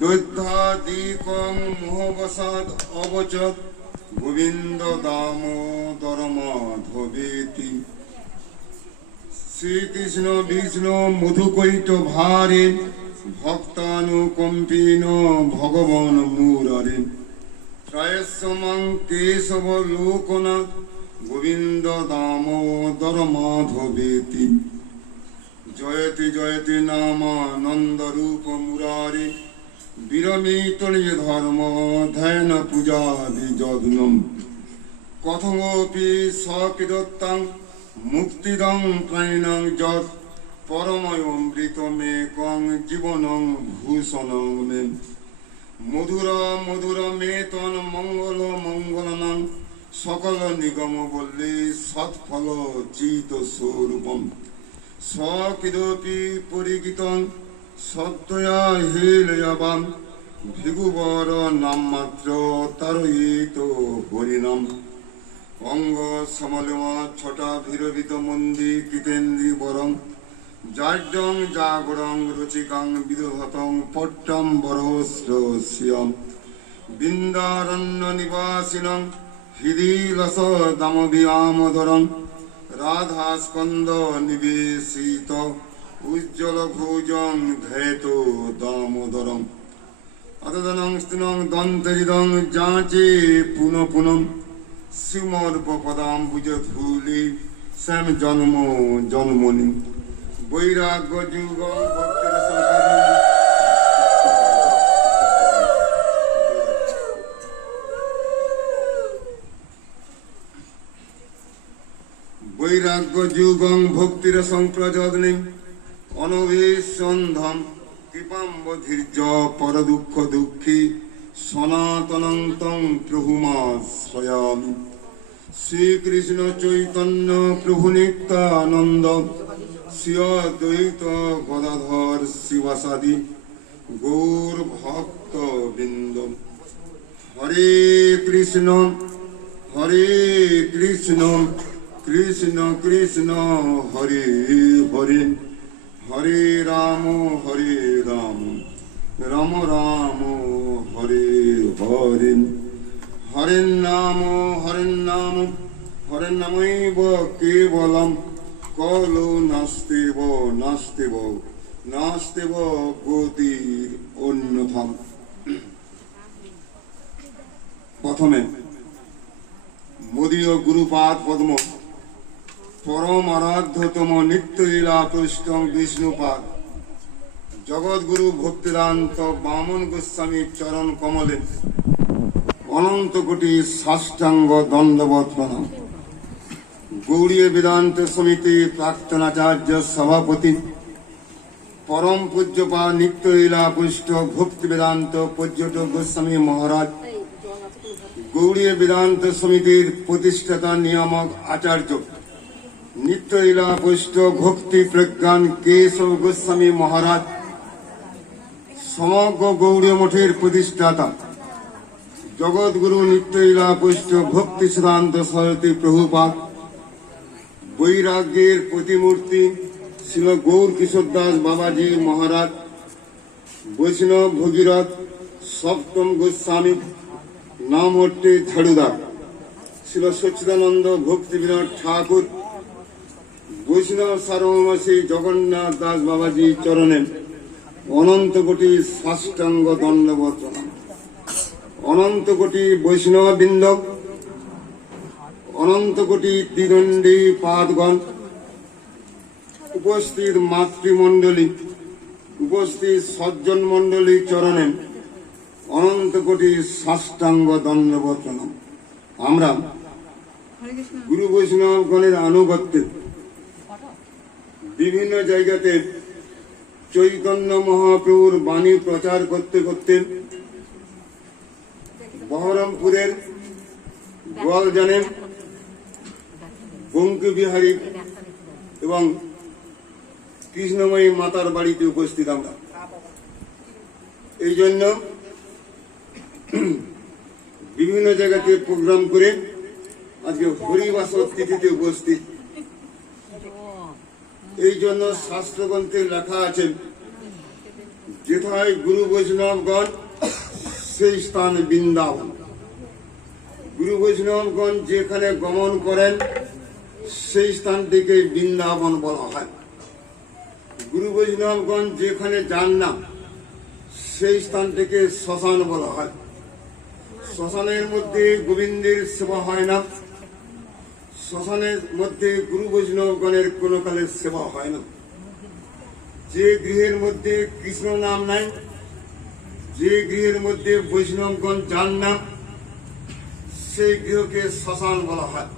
দৈত্যাদিকং মোহবসাদ অবচত গোবিন্দ দামোদর মাধবেতি। শ্রীকৃষ্ণ বিষ্ণু মধুকৈট ভারে ভক্তানুকম্পিন ভগবান মুরারে। ত্রয়স্যমাং কেশব লোকনাথ গোবিন্দ দামোদর মাধবেতি। জয়তি জয়তি নামানন্দ রূপ মুরারে বিরমিত ধর্ম ধ্যান পূজাদি যজ্ঞম। কথমপি সকৃদত্তাং মুক্তিদং ত্রৈণং যৎ পরময়মৃতমেকং জীবনং ভূষণং মে। মধুর মধুর মেতন মঙ্গল মঙ্গলনাং সকল নিগম বল্লী সৎফল চিত স্বরূপম। সকৃদপি পরিগীতং সত্যয়া হেলয়াবান ভিগুবর নামমাত্র তারয়িত হরিনাম। অঙ্গ সমলমা ছটা ভিরবিত মন্দি কৃতেন্দ্রী বরং জাড্যং জাগরং রুচিকাং বিদধতং পট্টম্বরস্রস্যম। বৃন্দারণ্য নিবাসিনং হৃদি রস দামবিয়ামোদরং রাধা স্কন্দ নিবেশিত উজ্জ্বল ভোজং ধৈত দামোদরং। অতদনং স্তুনং দন্তরিদং যাচে পুনঃ পুনঃ শ্রীমর্পদাম্বুজ ধূলি শ্যাম জন্ম জন্মনি। বৈরাগ্য যুগ ভক্তির বৈরাগ্য যুগং ভক্তির সংপ্রযোজনে অনবেশন্ধম কৃপাম্বধীর্য পর দুঃখ দুঃখী সনাতনং তং প্রভুমাশ্রয়ামি। শ্রীকৃষ্ণ চৈতন্য প্রভু নিত্যানন্দ শ্রী অদ্বৈত গদাধর শিবাসাদি গৌর ভক্ত বৃন্দ। হরে কৃষ্ণ কৃষ্ণ কৃষ্ণ হরে হরে হরে রাম রাম রাম হরে হরে। হরে নাম নামৈব কেবলম কলো নাস্তিব নাস্তিব নাস্তিব গতির অন্যথা। প্রথমে মোদীয় গুরুপাদ পদ্ম পরম আরাধ্যতম নিত্যলীলা পৃষ্ঠং বিষ্ণুপাদ জগৎগুরু ভক্তিদান্ত বামন গোস্বামীর চরণ কমলে অনন্ত কোটি সাষ্টাঙ্গ দণ্ডবৎ প্রণাম। গৌড়ীয় বেদান্ত সমিতি প্রাক্তনাচার্য সভাপতি পরম পূজ্যপাদ নিত্যলীলা পৃষ্ঠ ভক্তি বেদান্ত পর্যটক গোস্বামী মহারাজ, গৌড়ীয় বেদান্ত সমিতির প্রতিষ্ঠাতা নিয়ামক আচার্য নিত্যলীলা পৃষ্ঠ ভক্তি প্রজ্ঞান কেশব গোস্বামী মহারাজ, সমগ্র গৌড়ীয় মঠের প্রতিষ্ঠাতা জগৎগুরু নিত্যলীলা পৃষ্ঠ ভক্তি সিদ্ধান্ত সরস্বতী প্রভুপাদ, বৈরাগ্যের প্রতিমূর্তি শ্রীল গৌর কিশোর দাস বাবাজি মহারাজ, বৈষ্ণব ভগীরথ সপ্তম গোস্বামী নাম হট্টে ঝাড়ুদার, শ্রীল সচ্চিদানন্দ ভক্তি বিনোদ ঠাকুর, বৈষ্ণব সার্বভৌম শ্রী জগন্নাথ দাস বাবাজি চরণে অনন্ত কোটি সাষ্টাঙ্গ দণ্ডবৎ প্রণাম। অনন্ত কোটি বৈষ্ণব বৃন্দ, অনন্ত কোটি দ্বিদণ্ডী পাদগণ, উপস্থিত মাতৃমণ্ডলী, উপস্থিত সজ্জন মণ্ডলী চরণে অনন্ত কোটি সাষ্টাঙ্গ দণ্ডবৎ প্রণাম। আমরা গুরু বৈষ্ণবগণের আনুগত্যে বিভিন্ন জায়গাতে চৈতন্য মহাপ্রভুর বাণী প্রচার করতে করতে বহরমপুরের গোয়ালজানে বঙ্কিবিহারী এবং কৃষ্ণময়ী মাতার বাড়িতে উপস্থিত আমরা। এই জন্য বিভিন্ন জায়গাতে প্রোগ্রাম করে আজকে হরিবাসর তিথিতে উপস্থিত। এই জন্য শাস্ত্রগ্রন্থে লেখা আছে যেথায় গুরু বৈষ্ণবগণ সেই স্থান বৃন্দাবন। গুরু বৈষ্ণবগণ যেখানে গমন করেন সেই স্থানটিকে বৃন্দাবন বলা হয়। গুরু বৈষ্ণবগণ যেখানে যান না সেই স্থানটিকে শ্মশান বলা হয়। শ্মশানের মধ্যে গোবিন্দের সেবা হয় না, শ্মশানের মধ্যে গুরু বৈষ্ণবগণের কোনো কালের সেবা হয় না। যে গৃহের মধ্যে কৃষ্ণ নাম নাই, যে গৃহের মধ্যে বৈষ্ণবগণ যান না সেই গৃহকে শ্মশান বলা হয়।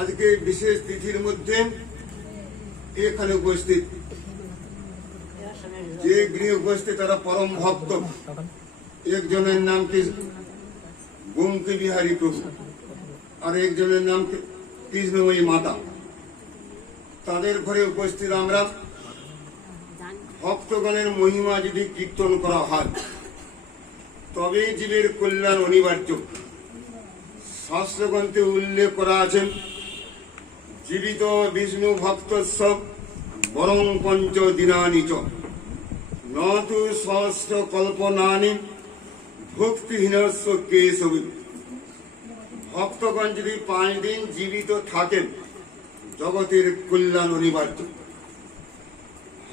আজকে বিশেষ তিথির মধ্যে এখানে উপস্থিত যে গৃহে উপস্থিত তারা পরম ভক্ত। একজনের নাম কি গোমতী বিহারী প্রভু, আর একজনের নাম কৃষ্ণময়ী মাতা। তাদের ঘরে উপস্থিত আমরা ভক্তগণের মহিমা যদি কীর্তন করা হয় তবেই জীবের কল্যাণ অনিবার্য। শাস্ত্রগ্রন্থে উল্লেখ করা আছেন, জীবিত বিষ্ণু ভক্তোৎসব বরং পঞ্চ দিনানি চ নতু সহস্র কল্পনানি ভক্তিহীনস্ব কেশবী। ভক্তগণ যদি 5 দিন জীবিত থাকেন জগতের কল্যাণ অনিবার্য।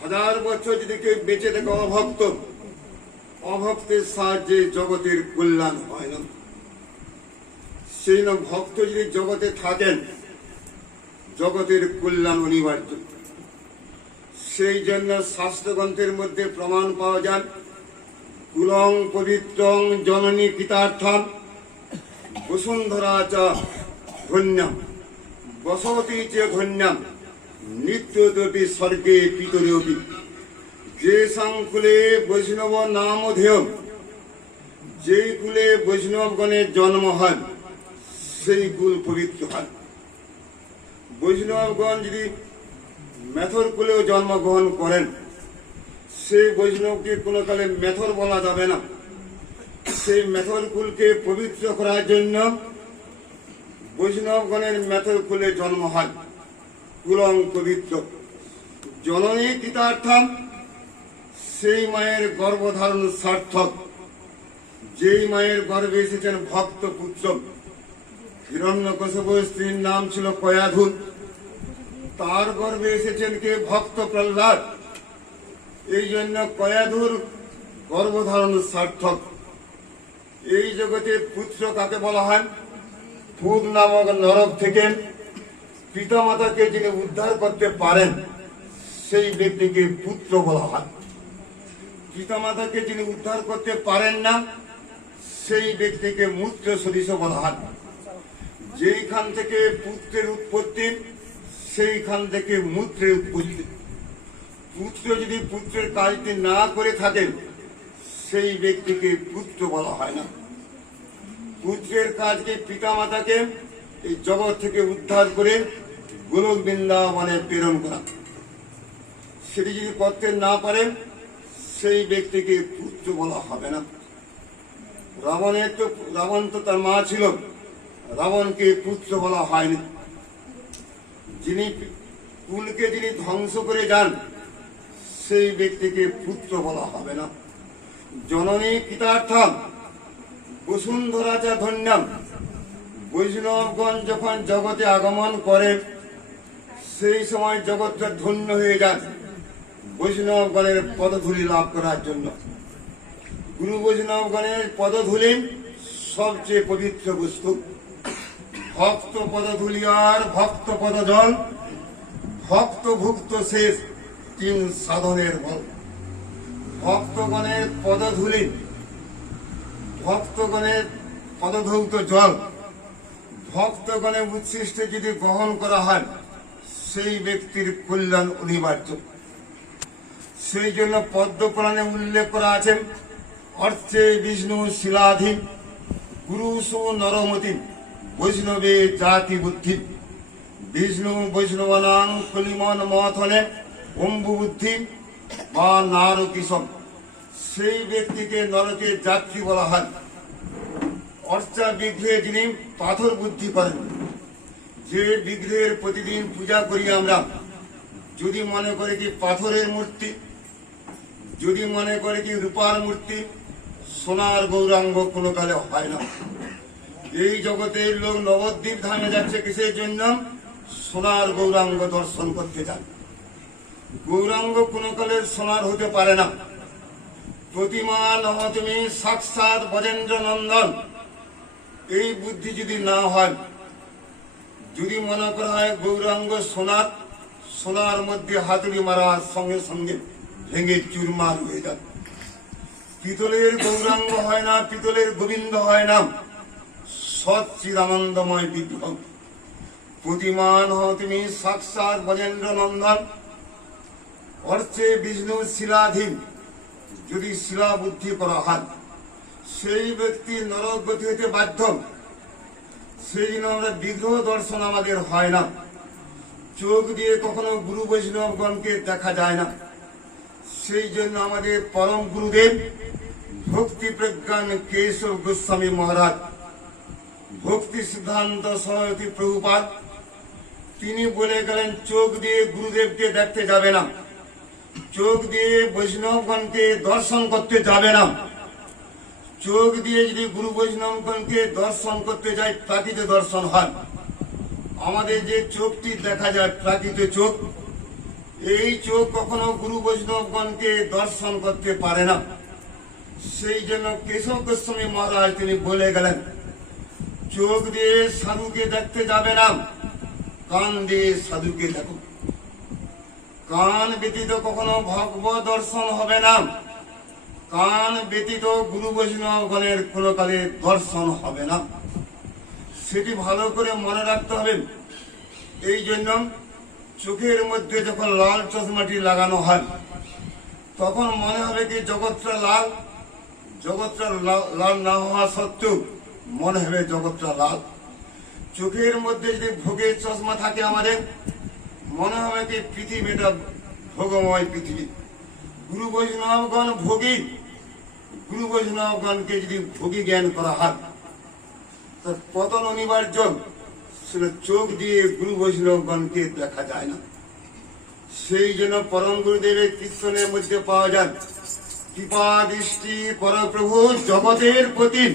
1000 বছর যদি কেউ বেঁচে থাকে অভক্ত, অভক্তের সাহায্যে জগতের কল্যাণ হয় না। সেই না ভক্ত যদি জগতে থাকেন জগতের কল্যাণ অনিবার্য। সেই জন্য শাস্ত্রগ্রন্থের মধ্যে প্রমাণ পাওয়া যায়, কুলং পবিত্রং জননী কৃতার্থম বসুন্ধরা চ ধন্যম বসতি চ ধন্যম নিত্যদপি স্বর্গে পিতরেপি। যে সংকুলে বৈষ্ণব নামধেয়, যেই কুলে বৈষ্ণবগণের জন্ম হয় সেই কুল পবিত্র হয়। বৈষ্ণবগণ যদি মেথর কুলেও জন্মগ্রহণ করেন সেই বৈষ্ণবকে কোনো কালে মেথর বলা যাবে না। সেই মেথর কুলকে পবিত্র করার জন্য বৈষ্ণবগণের মেথর কুলে জন্ম হয়। কুলং পবিত্র জননী কৃতার্থম, সেই মায়ের গর্ভধারণ সার্থক। যেই মায়ের গর্ভে এসেছেন ভক্ত পুত্র। হিরণ্যকশিপুর স্ত্রীর নাম ছিল কয়াধু, তার গর্ভে এসেছেন কে? ভক্ত প্রহ্লাদ। এই জন্য কয়াধুর গর্ভধারণ সার্থক। এই জগতে পুত্র কাকে বলা হয়? পুর নামক নরক থেকে পিতামাতাকে যিনি উদ্ধার করতে পারেন সেই ব্যক্তিকে পুত্র বলা হয়। পিতামাতাকে যিনি উদ্ধার করতে পারেন না সেই ব্যক্তিকে মূত্র সদৃশ বলা হয়। যেইখান থেকে পুত্রের উৎপত্তি সেইখান থেকে মূত্রের উৎপত্তি। পুত্র যদি পুত্রের কাজটি না করে থাকেন সেই ব্যক্তিকে পুত্র বলা হয় না। পুত্রের কাজকে পিতামাতাকে এই জগৎ থেকে উদ্ধার করে গোলক বৃন্দাবনে প্রেরণ করা, সেটি যদি করতে না পারেন সেই ব্যক্তিকে পুত্র বলা হবে না। রাবণ তো তার মা ছিল, রাবণকে পুত্র বলা হয়নি। যিনি কুলকে যিনি ধ্বংস করে যান সেই ব্যক্তিকে পুত্র বলা হবে না। জননী কৃতার্থম বসুন্ধরা চ ধন্যম। বৈষ্ণবগণ যখন জগতে আগমন করে সেই সময় জগৎটা ধন্য হয়ে যায় বৈষ্ণবগণের পদধূলি লাভ করার জন্য। গুরু বৈষ্ণবগণের পদধূলি সবচেয়ে পবিত্র বস্তু। ভক্ত পদধূলি আর ভক্ত পদজল, ভক্ত ভুক্ত শেষ 3 সাধনের বল। ভক্তগণের পদধূলি, ভক্তগণের পদধৌত জল, ভক্তগণের উচ্ছিষ্টে যদি গ্রহণ করা হয় সেই ব্যক্তির কল্যাণ অনিবার্য। সেই জন্য পদ্মপুরাণে উল্লেখ করা আছে, অর্থে বিষ্ণু শিলাধি গুরু সু নরমতি বৈষ্ণবে জাতি বুদ্ধি। বিষ্ণু বৈষ্ণবানাং কলিমন মথনে অম্বু বুদ্ধি বা নারকিশম। সেই ব্যক্তিকে নরকের যাত্রী বলা হয়। অর্চা বিগ্রহে যিনি পাথর বুদ্ধি করেন, যে বিগ্রহের প্রতিদিন পূজা করি আমরা, যদি মনে করে কি পাথরের মূর্তি, যদি মনে করে কি রূপার মূর্তি, সোনার গৌরাঙ্গ কোনো কালে হয় না। এই জগতের লোক নবদ্বীপ ধামে যাচ্ছে কিসের জন্য? সোনার গৌরাঙ্গ দর্শন করতে যান। গৌরাঙ্গ কোনো কালে সোনার হতে পারে না। প্রতিমা নহ তুমি সাক্ষাৎ ব্রজেন্দ্র নন্দন, এই বুদ্ধি যদি না হয়, যদি মনে করা হয় গৌরাঙ্গ সোনার, সোনার মধ্যে হাতুড়ি মারার সঙ্গে সঙ্গে ভেঙে চুরমার হয়ে যাবে। পিতলের গৌরাঙ্গ হয় না, পিতলের গোবিন্দ হয় না, সচ্চিদানন্দময় বিগ্রহ। প্রতিমান হও তুমি সাক্ষাৎ ব্রজেন্দ্র নন্দন, অর্চে বিষ্ণু শিলাধীন। যদি শিলা বুদ্ধি করা হয়, সেই ব্যক্তি নরক গতি হতে বাধ্য। সেই জন্য আমরা বিগ্রহ দর্শন আমাদের হয় না। চোখ দিয়ে কখনো গুরু বৈষ্ণবগণকে দেখা যায় না। সেই জন্য আমাদের পরম গুরুদেব ভক্তি প্রজ্ঞান কেশব গোস্বামী মহারাজ, ভক্তি সিদ্ধান্ত সরস্বতী প্রভুপাদ, তিনি বলে গেলেন চোখ দিয়ে গুরুদেবকে দেখতে যাবে না, চোখ দিয়ে বৈষ্ণবগণকে দর্শন করতে যাবে না। চোখ দিয়ে যদি গুরু বৈষ্ণবগণকে দর্শন করতে যায়, প্রাকৃত দর্শন হয়। আমাদের যে চোখটি দেখা যায় প্রাকৃত চোখ, এই চোখ কখনো গুরু বৈষ্ণবগণকে দর্শন করতে পারে না। সেই জন্য কেশব গোস্বামী মহারাজ তিনি বলে গেলেন চোখ দিয়ে সাধুকে দেখতে যাবে না, কান দিয়ে সাধুকে দেখো। কান ব্যতীত কখনো ভগবত দর্শন হবে না, কান ব্যতীত গুরু বৈষ্ণবগণের কোনো কালে দর্শন হবে না। সেটি ভালো করে মনে রাখতে হবে। এই জন্য চোখের মধ্যে যখন লাল চশমাটি লাগানো হয়, তখন মনে হবে কি জগৎটা লাল। জগৎটা লাল না হওয়া সত্ত্বেও মনে হবে জগৎটা লাল। চোখের মধ্যে যদি ভোগের চশমা থাকে আমাদের, মনে হবে কি পৃথিবীটা ভোগময় পৃথিবী। গুরু বৈষ্ণবগণ ভোগী, গুরু বৈষ্ণবগণকে যদি ভোগী জ্ঞান করা হয়, তার পতন অনিবার্য। সেটা চোখ দিয়ে গুরু বৈষ্ণবগণকে দেখা যায় না। সেই জন্য পরম গুরুদেবের কীর্তনের মধ্যে পাওয়া যায় কৃপা দৃষ্টি পরপ্রভু জগতের প্রতি।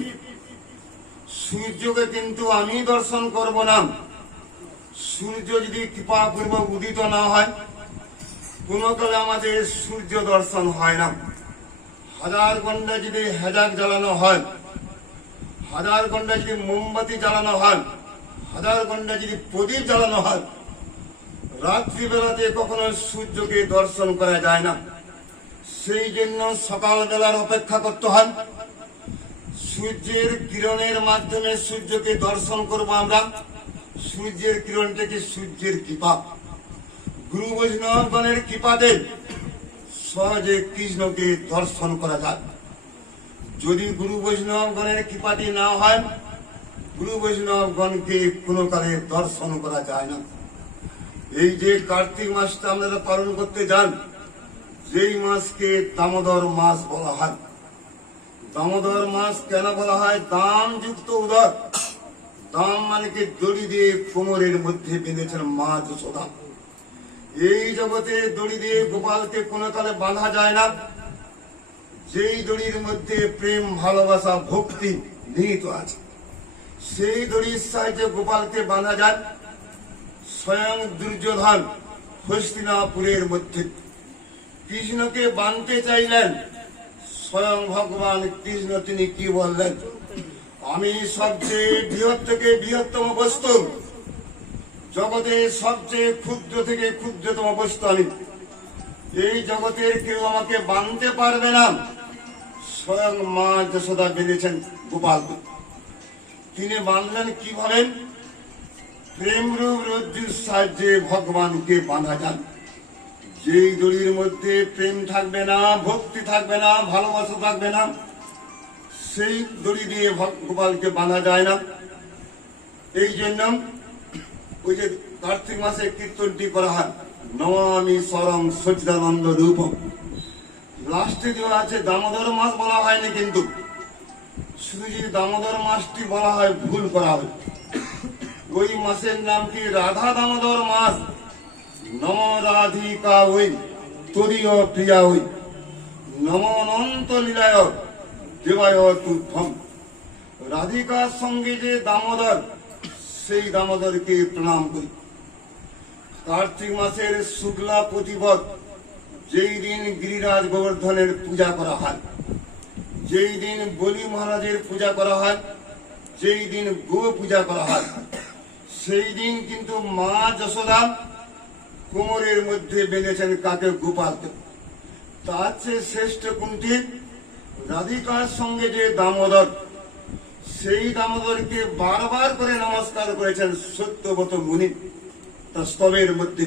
সূর্যকে কিন্তু আমি দর্শন করব না। সূর্য যদি কৃপাপূর্বক উদিত না হয়, কোনো কালে আমাদের সূর্য দর্শন হয় না। হাজার ঘন্টা যদি হেজাক জ্বালানো হয়, হাজার ঘন্টা যদি মোমবাতি জ্বালানো হয়, হাজার ঘন্টা যদি প্রদীপ জ্বালানো হয়, রাত্রিবেলাতে কখনো সূর্যকে দর্শন করা যায় না। সেই জন্য সকালবেলার অপেক্ষা করতে হয়। সূর্যের কিরণের মাধ্যমে সূর্যকে দর্শন করব আমরা। সূর্যের কিরণটা কি? সূর্যের কৃপা। গুরু বৈষ্ণবগণের কৃপাতে সহজে কৃষ্ণকে দর্শন করা যায়। যদি গুরু বৈষ্ণবগণের কৃপাটি না হয়, গুরু বৈষ্ণবগণকে কোনো কালে দর্শন করা যায় না। এই যে কার্তিক মাসটা আপনারা পালন করতে যান, যেই মাসকে দামোদর মাস বলা হয়। দামোদর মাস কেন বলা হয়? দাম যুক্ত উদর। দাম মানে কি? দড়ি দিয়ে কোমরের মধ্যে বেঁধেছেন মা যশোদা। এই জগতে দড়ি দিয়ে গোপালকে কোনো কালে বাঁধা যায় না। যেই দড়ির মধ্যে প্রেম, ভালোবাসা, ভক্তি নিহিত আছে, সেই দড়ির সাহায্যে গোপালকে বাঁধা যায়। স্বয়ং দুর্যোধন হস্তিনাপুরের মধ্যে কৃষ্ণকে বাঁধতে চাইলেন। স্বয়ং ভগবান কৃষ্ণ তিনি কি বললেন? আমি সবচেয়ে বৃহৎ থেকে বৃহত্তম বস্তু, জগতের সবচেয়ে ক্ষুদ্র থেকে ক্ষুদ্রতম বস্তু আমি। এই জগতের কেউ আমাকে বাঁধতে পারবে না। স্বয়ং মা যশোদা বেঁধেছেন গোপালকে। তিনি বাঁধলেন কিভাবে? প্রেম রূপ রজ্জুর সাহায্যে ভগবানকে বাঁধা যান। যেই দড়ির মধ্যে প্রেম থাকবে না, ভক্তি থাকবে না, ভালোবাসা থাকবে না, সেই দড়ি দিয়ে গোপালকে বাঁধা যায় না। এই জন্য ওই যে কার্তিক মাসে কীর্তনটি করা হয়, নমামি স্বরং সচ্চিদানন্দ রূপম। লাস্টে দেওয়া আছে দামোদর মাস বলা হয়নি, কিন্তু শুধু যদি দামোদর মাসটি বলা হয় ভুল করা হয়। ওই মাসের নাম কি? রাধা দামোদর মাস। নম রাধিকা ওই তদীয় প্রিয়া ওই। নম অনন্ত লীলায় দেবায় তুভ্যম। রাধিকার সঙ্গে যে দামোদর, সেই দামোদরকে প্রণাম করি। কার্তিক মাসের শুক্লা প্রতিপদ, যেই দিন গিরিরাজ গোবর্ধনের পূজা করা হয়, যেই দিন বলি মহারাজের পূজা করা হয়, যেই দিন গো পূজা করা হয়, সেই দিন কিন্তু মা যশোদা কোমরের মধ্যে বেঁধেছেন কাকে? গোপালকে। তার চেয়ে শ্রেষ্ঠ কোনটি? রাধিকার সঙ্গে যে দামোদর, সেই দামোদরকে বারবার করে নমস্কার করেছেন সত্যব্রত মুনি তার স্তবের মধ্যে।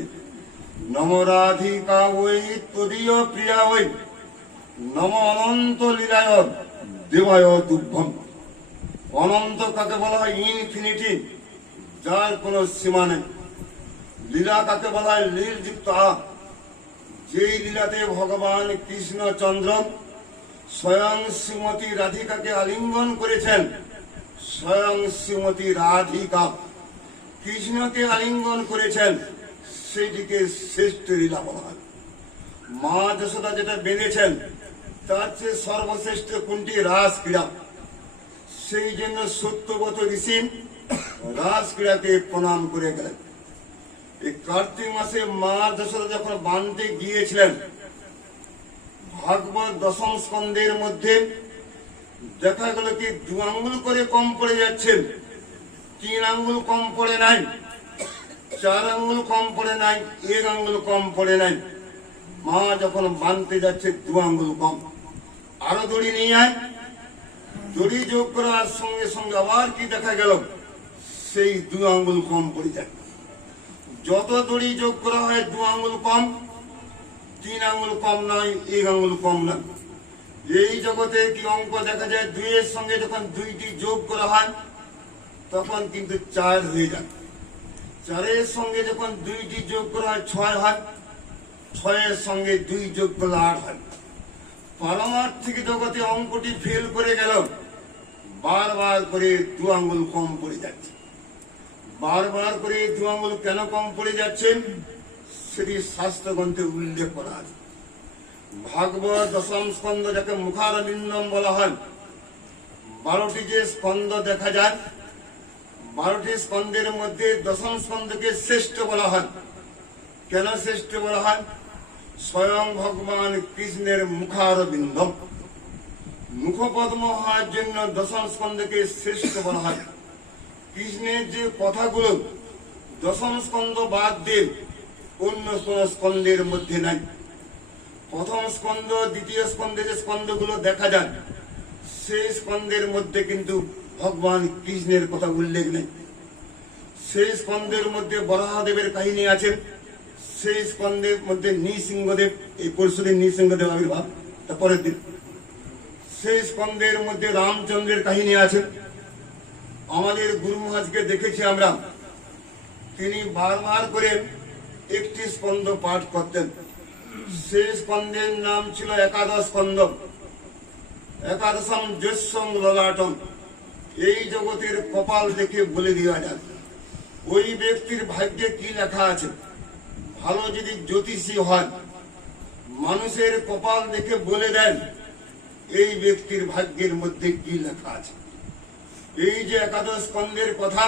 নম রাধিকা ওই তদীয় প্রিয়া ওই, নম অনন্ত লীলায় দেবায় তুভ্যম। অনন্ত কাকে বলা হয়? ইনফিনিটি, যার কোনো সীমা নেই। লীলা কাকে বলা হয়? লীলযুক্ত। যেই লীলাতে ভগবান কৃষ্ণচন্দ্র স্বয়ং শ্রীমতী রাধিকাকে আলিঙ্গন করেছেন, স্বয়ং শ্রীমতী রাধিকা কৃষ্ণকে আলিঙ্গন করেছেন, সেইটিকে শ্রেষ্ঠ লীলা বলা হয়। মা যশোদা যেটা বেঁধেছেন, তার চেয়ে সর্বশ্রেষ্ঠ কোনটি? রাস ক্রীড়া। সেই জন্য সত্যব্রত ঋষি রাস ক্রীড়াকে প্রণাম করে গেলেন। এই কার্তিক মাসে মা যশোদা যখন বানতে গিয়েছিলেন, ভাগবত দশম স্কন্ধের মধ্যে দেখা গেল কি 2 আঙ্গুল করে কম পড়ে যাচ্ছেন, 3 আঙ্গুল কম পড়ে নাই, 4 আঙ্গুল কম পড়ে নাই, 1 আঙ্গুল কম পড়ে নাই। মা যখন বানতে যাচ্ছে 2 আঙ্গুল কম, আরো দড়ি নিয়ে আয়। দড়ি যোগ করার সঙ্গে সঙ্গে আবার কি দেখা গেল? সেই 2 আঙ্গুল কম পড়ে যায়। যত দড়ি যোগ করা হয় 2 আঙ্গুল কম, 3 আঙ্গুল কম নয়, 1 আঙ্গুল কম নয়। এই জগতে কি অঙ্ক দেখা যায়? 2 এর সঙ্গে যখন 2টি যোগ করা হয়, তখন কিন্তু 4 হয়ে যায়। 4 এর সঙ্গে যখন 2টি যোগ করা হয় 6 হয়, 6 এর সঙ্গে 2 যোগ করলে 8 হয়। পারমার্থিক জগতে অঙ্কটি ফেল করে গেল, বারবার করে 2 আঙ্গুল কম পড়ে যাচ্ছে। বারবার করে 2 আঙ্গুল কেন কম পড়ে যাচ্ছে? সেটি শাস্ত্রগ্রন্থে উল্লেখ করা আছে। ভাগবত দশম স্কন্ধ, যাকে মুখারবিন্দম বলা হয়, 12টি যে স্কন্ধ দেখা যায়, 12টি স্কন্ধের মধ্যে দশম স্কন্ধকে শ্রেষ্ঠ বলা হয়। কেন শ্রেষ্ঠ বলা হয়? স্বয়ং ভগবান কৃষ্ণের মুখারবিন্দম, মুখপদ্ম হওয়ার জন্য দশম স্কন্ধকে শ্রেষ্ঠ বলা হয়। কৃষ্ণের যে কথাগুলো দশম স্কন্ধ বাদ দিয়ে অন্য কোন স্কন্ধের মধ্যে নাই। প্রথম স্কন্ধ, দ্বিতীয় স্কন্ধে যে স্কন্ধগুলো দেখা যায়, সেই স্কন্ধের মধ্যে কিন্তু ভগবান কৃষ্ণের কথা উল্লেখ নেই। সেই স্কন্ধের মধ্যে বরাহদেবের কাহিনী আছে, সেই স্কন্ধের মধ্যে নৃসিংহদেব, এই পরশুদিন নৃসিংহদেব আবির্ভাব, তারপরের দিন। সেই স্কন্ধের মধ্যে রামচন্দ্রের কাহিনী আছে। আমাদের গুরু মহারাজকে দেখেছি আমরা, তিনি বারবার করে একটি স্কন্ধ পাঠ করতেন। সেই স্কন্ধের নাম ছিল একাদশ স্কন্ধ। একাদশম জ্যৈষ্ঠং ললাটম। এই জগতের কপাল দেখে বলে দেওয়া যায় ওই ব্যক্তির ভাগ্যে কি লেখা আছে। ভালো যদি জ্যোতিষী হয়, মানুষের কপাল দেখে বলে দেন এই ব্যক্তির ভাগ্যের মধ্যে কি লেখা আছে। এই যে একাদশ স্কন্ধের কথা,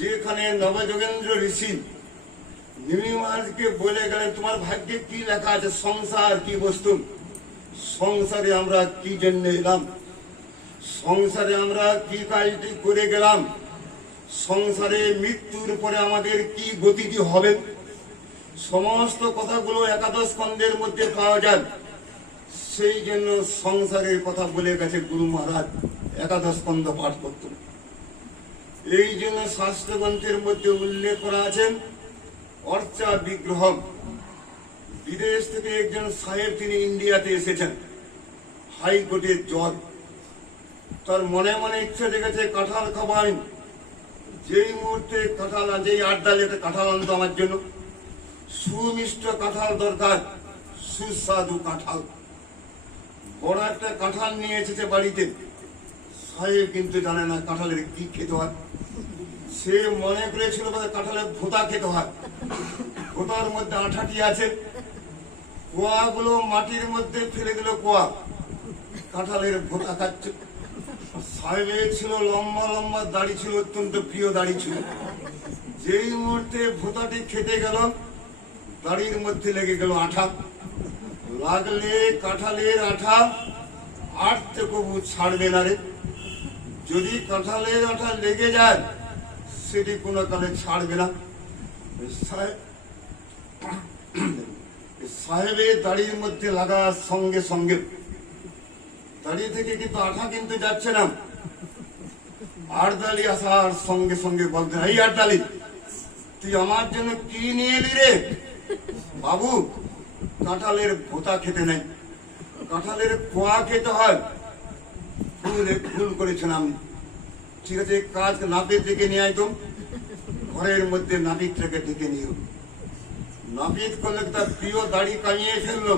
যেখানে নবযোগেন্দ্র ঋষি নিমি মহারাজকে বলে গেলেন তোমার ভাগ্যে কি লেখা আছে, সংসার কি বস্তু, সংসারে আমরা কি জন্য এলাম, সংসারে আমরা কি কাজটি করে গেলাম, সংসারে মৃত্যুর পরে আমাদের কি গতিটি হবে, সমস্ত কথাগুলো একাদশ স্কন্ধের মধ্যে পাওয়া যায়। সেই জন্য সংসারের কথা বলে গেছে গুরু মহারাজ, একাদশ স্কন্ধ পাঠ করতেন। এই জন্য শাস্ত্রগ্রন্থের মধ্যে উল্লেখ করা আছে অর্চা বিগ্রহ। বিদেশ থেকে একজন সাহেব, তিনি ইন্ডিয়াতে এসেছেন, হাইকোর্টের জজ। তার মনে মনে ইচ্ছা দেখেছে কাঁঠাল খাবেন। যেই মুহূর্তে কাঁঠাল, যেই আড্ডা লেটে কাঁঠাল আনতো আমার জন্য, সুমিষ্ট কাঁঠাল দরকার, সুস্বাদু কাঁঠাল। বড় একটা কাঁঠাল নিয়ে এসেছে বাড়িতে। সাহেব কিন্তু জানে না কাঁঠালের কি খেতে হয়। সে মনে করেছিল কাঁঠালের ভোতা খেতে হয়, ভোতার মধ্যে আঠাটি আছে। কোয়াগুলো মাটির মধ্যে ফেলে দিল। কোয়া কাঁঠালের ভোতা খাচ্ছে। সাহেবের ছিল লম্বা লম্বা দাড়ি, ছিল অত্যন্ত প্রিয় দাড়ি ছিল। যেই মুহূর্তে ভোতাটি খেতে গেল, দাড়ির মধ্যে লেগে গেল আঠা। লাগলে কাঁঠালের আঠা আটতে কবু ছাড়বে না রে। যদি কাঁঠালের আঠা লেগে যায় সেটি কোনো কালে ছাড়বে না। সাহেবের দাড়ির মধ্যে লাগার সঙ্গে সঙ্গে দাড়ি থেকে কিন্তু আঠা কিন্তু যাচ্ছে না। আটদালি আসার সঙ্গে সঙ্গে বলতে, এই আটদালি, তুই আমার জন্য কি নিয়ে এলি রে? বাবু, কাঁঠালের ভোতা খেতে নেই, কাঁঠালের কোয়া খেতে হয়। ভুল করেছেন আমি। ঠিক আছে, কাজ নাপিত ডেকে নিয়ে আয় তো। ঘরের মধ্যে নাপিতটাকে ডেকে নিও। নাপিত করলে তার প্রিয় দাড়ি কামিয়ে ফেলল।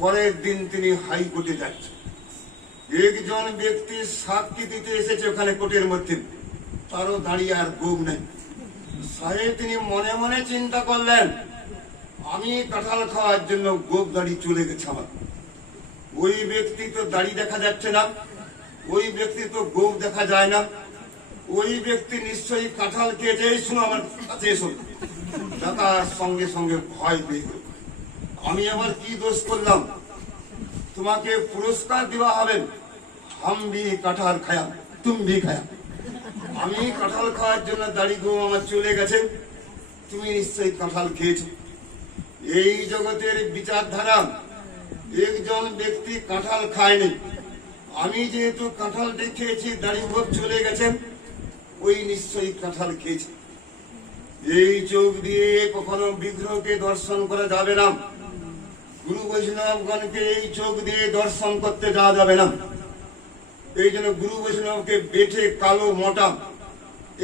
পরের দিন তিনি হাইকোর্টে যাচ্ছেন। একজন ব্যক্তি সাক্ষী দিতে এসেছে ওখানে কোর্টের মধ্যে, তারও দাড়ি আর গোপ নেই। সাহেব তিনি মনে মনে চিন্তা করলেন, আমি কাঁঠাল খাওয়ার জন্য গোপ দাড়ি চলে গেছে আমার। ওই ব্যক্তি তো দাড়ি দেখা যাচ্ছে না, ওই ব্যক্তি তো গোপ দেখা যায় না, ওই ব্যক্তি নিশ্চয়ই কাঁঠাল খেয়েছে। এই শুনো, আমার কাছে এসো। ডাকার সঙ্গে সঙ্গে ভয় পেয়ে গেল। আমি আবার কি দোষ করলাম? তোমাকে পুরস্কার দেওয়া হবে। হাম ভি কাঁঠাল খায়া, তুম ভি খায়া। আমি কাঁঠাল খাওয়ার জন্য দাড়ি গো আমার চলে গেছে, তুমি নিশ্চয়ই কাঁঠাল খেয়েছো। এই জগতের বিচারধারা, একজন ব্যক্তি কাঁঠাল খায়নি, আমি যেহেতু কাঁঠালটি খেয়েছি, দাড়ি গোপ চলে গেছে, ওই নিশ্চয়ই কাঁঠাল খেয়েছে। এই চোখ দিয়ে কখনো বিগ্রহকে দর্শন করা যাবে না। গুরু বৈষ্ণবগণকে এই চোখ দিয়ে দর্শন করতে যাওয়া যাবে না। এই জন্য গুরু বৈষ্ণবকে বেঠে কালো মোটা,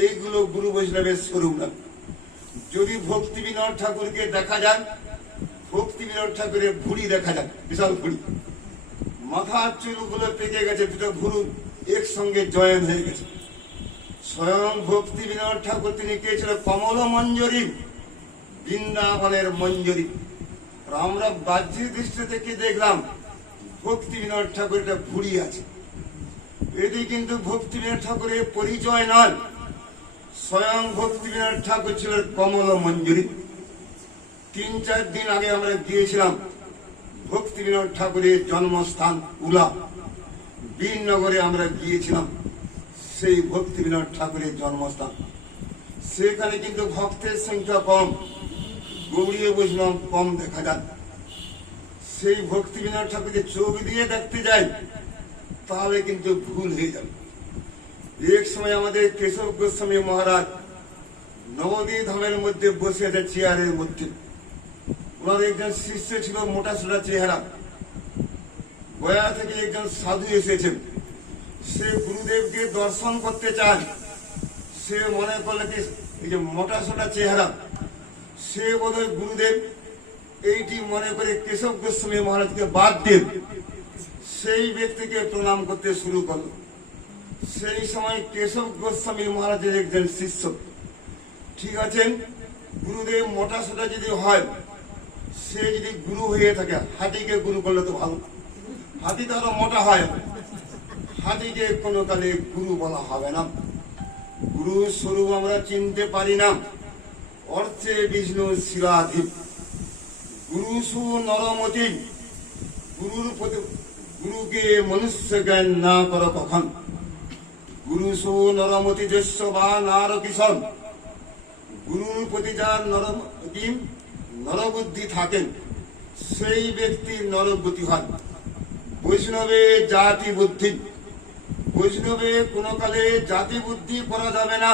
এইগুলো গুরু বৈষ্ণবের স্বরূপ না। যদি ভক্তি বিনোদ ঠাকুরকে দেখা যায়, ভক্তি বিনোদ ঠাকুরের ভুঁড়ি দেখা যায়, বিশাল ভুঁড়ি, মাথার চুলগুলো পেকে গেছে, দুটো ভুরু একসঙ্গে জয়েন হয়ে গেছে। স্বয়ং ভক্তি বিনোদ ঠাকুর তিনি কে ছিল? কমল মঞ্জরী, বৃন্দাবনের মঞ্জরী। আমরা বাহ্যিক দৃষ্টি থেকে দেখলাম ভক্তি বিনোদ ঠাকুর একটা ভুঁড়ি আছে, এটি কিন্তু ভক্তি বিনোদ ঠাকুরের পরিচয় নয়। স্বয়ং ভক্তি বিনোদ ঠাকুর ছিলেন কমল মঞ্জরী। 3-4 দিন আগে আমরা গিয়েছিলাম ভক্তি বিনোদ ঠাকুরের জন্মস্থান উলা, বীরনগরে আমরা গিয়েছিলাম। সেই ভক্তি বিনোদ ঠাকুরের জন্মস্থান, সেখানে কিন্তু ভক্তের সংখ্যা কম, গৌড়ীয় বৈষ্ণব কম দেখা যায়। সেই ভক্তি বিনোদ ঠাকুরকে চোখ দিয়ে দেখতে যাই তাহলে কিন্তু ভুল হয়ে যাবে। এক সময় আমাদের কেশব গোস্বামী মহারাজ নবদ্বীপ ধামের মধ্যে বসে আছে চেয়ারের মধ্যে। ওনার একজন শিষ্য ছিল, মোটা সোটা চেহারা। গয়া থেকে একজন সাধু এসেছেন, সে গুরুদেবকে দর্শন করতে চান। সে মনে করলে কি এই যে মোটা সোটা চেহারা, সে বোধহয় গুরুদেব, এইটি মনে করে কেশব গোস্বামী মহারাজকে বাদ দেন সেই ব্যক্তিকে প্রণাম করতে শুরু করল। সেই সময় কেশব গোস্বামী মহারাজের একজন শিষ্য, ঠিক আছে, গুরুদেব মোটা সোটা যদি হয়, সে যদি গুরু হয়ে থাকে, হাতিকে গুরু করলে তো ভালো, হাতি তো আরো মোটা হয়, হাতিকে কোনো কালে গুরু বলা হবে না। গুরু স্বরূপ আমরা চিনতে পারি না। অর্থে বিষ্ণু শিলাধীপ, গুরু সু নরমতি, গুরুকে মনুষ্য জ্ঞান না করো কখন। গুরু সু নরমতি যস্য বা নার কিশন, গুরুর প্রতি যার নরবুদ্ধি থাকেন সেই ব্যক্তির নরগতি হয়। বৈষ্ণবে জাতি বুদ্ধি, বৈষ্ণবে কোনো কালে জাতি বুদ্ধি করা যাবে না।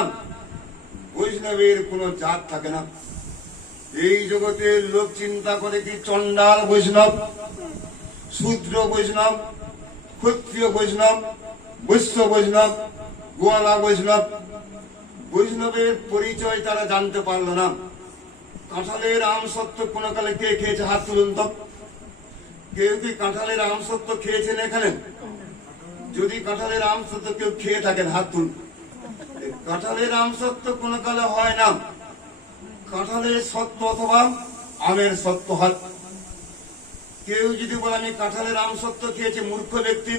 বৈষ্ণবের কোনো জাত থাকে না। এই জগতের লোক চিন্তা করে কি চণ্ডাল বৈষ্ণব, শূদ্র বৈষ্ণব, ক্ষত্রিয় বৈষ্ণব, বৈশ্য বৈষ্ণব, গোয়ালা বৈষ্ণব। বৈষ্ণবের পরিচয় তারা জানতে পারল না। কাঁঠালের আম সত্য কোনো কালে কে খেয়েছে? হাত তুলুন তো। কেউ কি কাঁঠালের আম সত্য খেয়েছেন এখানে? যদি কাঁঠালের আম সত্য কেউ খেয়ে থাকেন হাত তুলুন। কাঁঠালের আম সত্য কোনো কালে হয় না। কাঁঠালের সত্য অথবা আমের সত্য হয়। কেউ যদি বলে আমি কাঁঠালের আমসত্ব খেয়েছি, মূর্খ ব্যক্তি।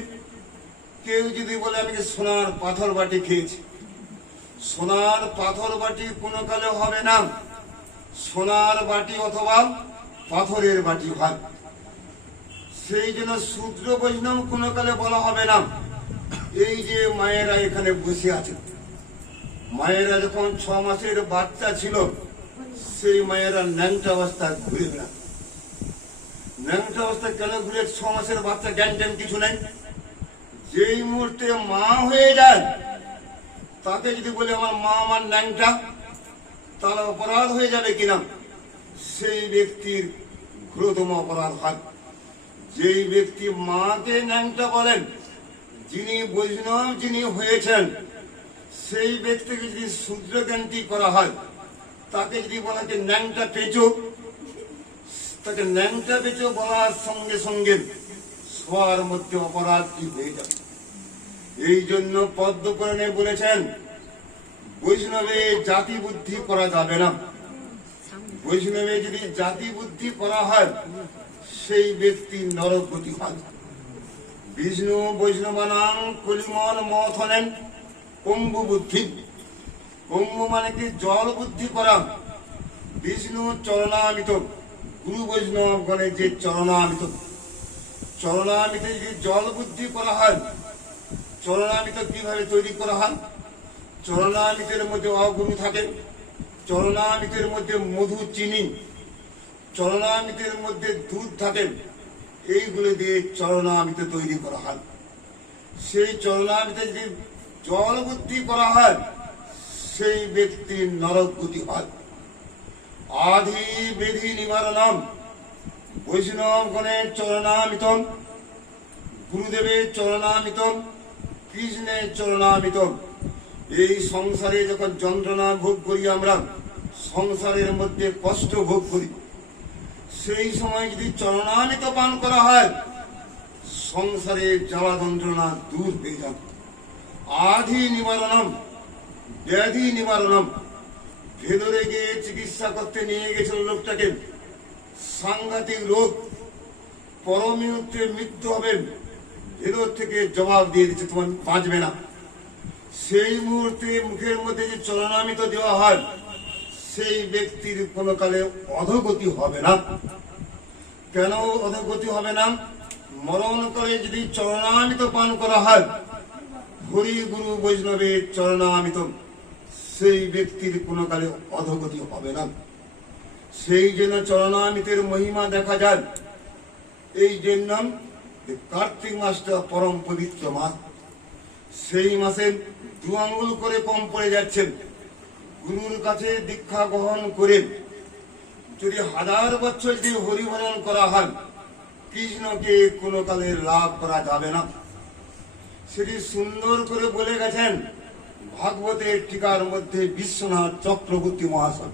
কেউ যদি বলে আমি সোনার পাথর বাটি খেয়েছি, সোনার পাথর বাটি কোনো কালে হবে না, সোনার বাটি অথবা পাথরের বাটি হয়। সেই জন্য শূদ্র বৈষ্ণব কোনো কালে বলা হবে না। এই যে মায়েরা এখানে বসে আছে, মায়েরা যখন 6 মাসের বাচ্চা ছিল, সেই মায়েরা ন্যাংটা অবস্থায় ঘুরে বেড়াত। ন্যাংটা অবস্থায় কেন ঘুরে? 6 মাসের বাচ্চা, জ্ঞান ট্যান কিছু নেই। যেই মুহূর্তে মা হয়ে যায়, তাকে যদি বলে আমার মা আমার ন্যাংটা, তাহলে অপরাধ হয়ে যাবে কিনা? সেই ব্যক্তির ঘোরতম অপরাধ হয়। যেই ব্যক্তি মাকে ন্যাংটা বলেন, যিনি বৈষ্ণব যিনি হয়েছেন, সেই ব্যক্তিকে যদি শূদ্রজ্ঞানটি করা হয়, তাকে যদি বলা যে ন্যাংটা পেঁচো, তাকে ন্যাংটা পেঁচো বলার সঙ্গে সঙ্গে সবার মধ্যে অপরাধটি হয়ে যাবে। এই জন্য পদ্মপুরাণে বলেছেন, বৈষ্ণবে জাতি বুদ্ধি করা যাবে না। বৈষ্ণবে যদি জাতি বুদ্ধি করা হয়, সেই ব্যক্তি নরকগতি হয়। বিষ্ণু বৈষ্ণবানাং কলিমন মথনেন কুম্ভ বুদ্ধি। কুম্ভ মানে কি? জল বুদ্ধি করা। বিষ্ণু চরণামিত, গুরু বৈষ্ণব গণে যে চরণামিত, চরণামিতে যদি জল বুদ্ধি করা হয়, চরণামিত কিভাবে তৈরি করা হয়? চরণামিতের মধ্যে অগুরু থাকে, চরণামিতের মধ্যে মধু, চিনি, চরণামিতের মধ্যে দুধ থাকে। এইগুলো দিয়ে চরণামিত তৈরি করা হয়। সেই চরণামিতে যদি জল বুদ্ধি করা হয়, সেই ব্যক্তির নরকগতি হয়। আধি বেধি নিবারণম, বৈষ্ণবগণের চরণামিতম, গুরুদেবের চরণামিতম, কৃষ্ণের চরণামিতম। এই সংসারে যখন যন্ত্রণা ভোগ করি, আমরা সংসারের মধ্যে কষ্ট ভোগ করি, সেই সময় যদি চরণামিত পান করা হয়, সংসারের জ্বালা যন্ত্রণা দূর হয়ে যাবে। আধি নিবারণম, ব্যাধি নিবারণম। ভেতরে গিয়ে চিকিৎসা করতে নিয়ে গেছিল লোকটাকে, সাংঘাতিক রোগ, পরমুহূর্তে মৃত্যু হবে, ভেতর থেকে জবাব দিয়ে দিচ্ছে তোমার বাঁচবে না। সেই মুহূর্তে মুখের মধ্যে যে চরণামিত দেওয়া হয়, সেই ব্যক্তির কোনো কালে অধোগতি হবে না। কেন অধোগতি হবে না? মরণ করে যদি চরণামিত পান করা হয়, হরি গুরু বৈষ্ণবের চরণামিত, সেই ব্যক্তির কোনো কালে অধোগতি হবে না। সেই জন্য চরণামিতের মহিমা দেখা যায়। এই জন্য কার্তিক মাসটা পরম পবিত্র মাস। সেই মাসে 2 আঙ্গুল করে কম পড়ে যাচ্ছেন। গুরুর কাছে দীক্ষা গ্রহণ করে যদি 1000 বছর যদি হরিভজন করা হয়, কৃষ্ণকে কোনো কালে লাভ করা যাবে না। সেটি সুন্দর করে বলে গেছেন ভাগবতের টিকার মধ্যে বিশ্বনাথ চক্রবর্তী মহাশয়।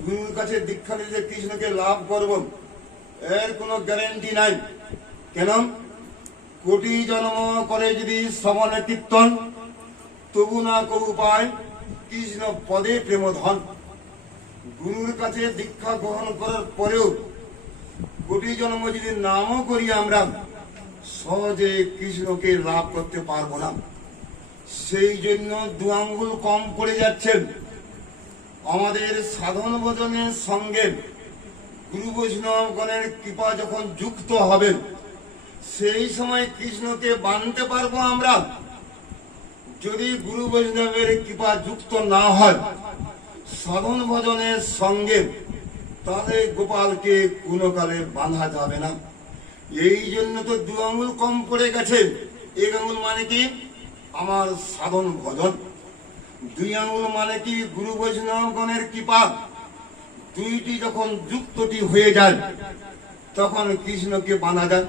গুরুর কাছে দীক্ষা নিলে কৃষ্ণকে লাভ করব, এর কোনো গ্যারান্টি নাই। কেন? কোটি জন্ম করে যদি শ্রবণে কীর্তন, তবু না কবু পায় কৃষ্ণ পদে প্রেমধন। গুরুর কাছে দীক্ষা গ্রহণ করার পরেও কোটি জন্ম যদি নামও করি, আমরা সহজে কৃষ্ণকে লাভ করতে পারবো না। সেই জন্য 2 আঙ্গুল কম পড়ে যাচ্ছেন। আমাদের সাধন ভজনের সঙ্গে গুরু বৈষ্ণবগণের কৃপা যখন যুক্ত হবে, সেই সময় কৃষ্ণকে বানতে পারবো আমরা। যদি গুরু বৈষ্ণবের কৃপা যুক্ত না হয় সাধন ভজনের সঙ্গে, তাহলে গোপালকে কোনো কালে বাঁধা যাবে না। এই জন্য তো 2 আঙ্গুল কম পড়ে গেছে। 1 আঙ্গুল মানে কি? আমার সাধন ভজন। 2 আঙ্গুল মানে কি? গুরু বৈষ্ণবগণের কৃপা। দুইটি যখন যুক্তটি হয়ে যায়, তখন কৃষ্ণকে বাঁধা যায়।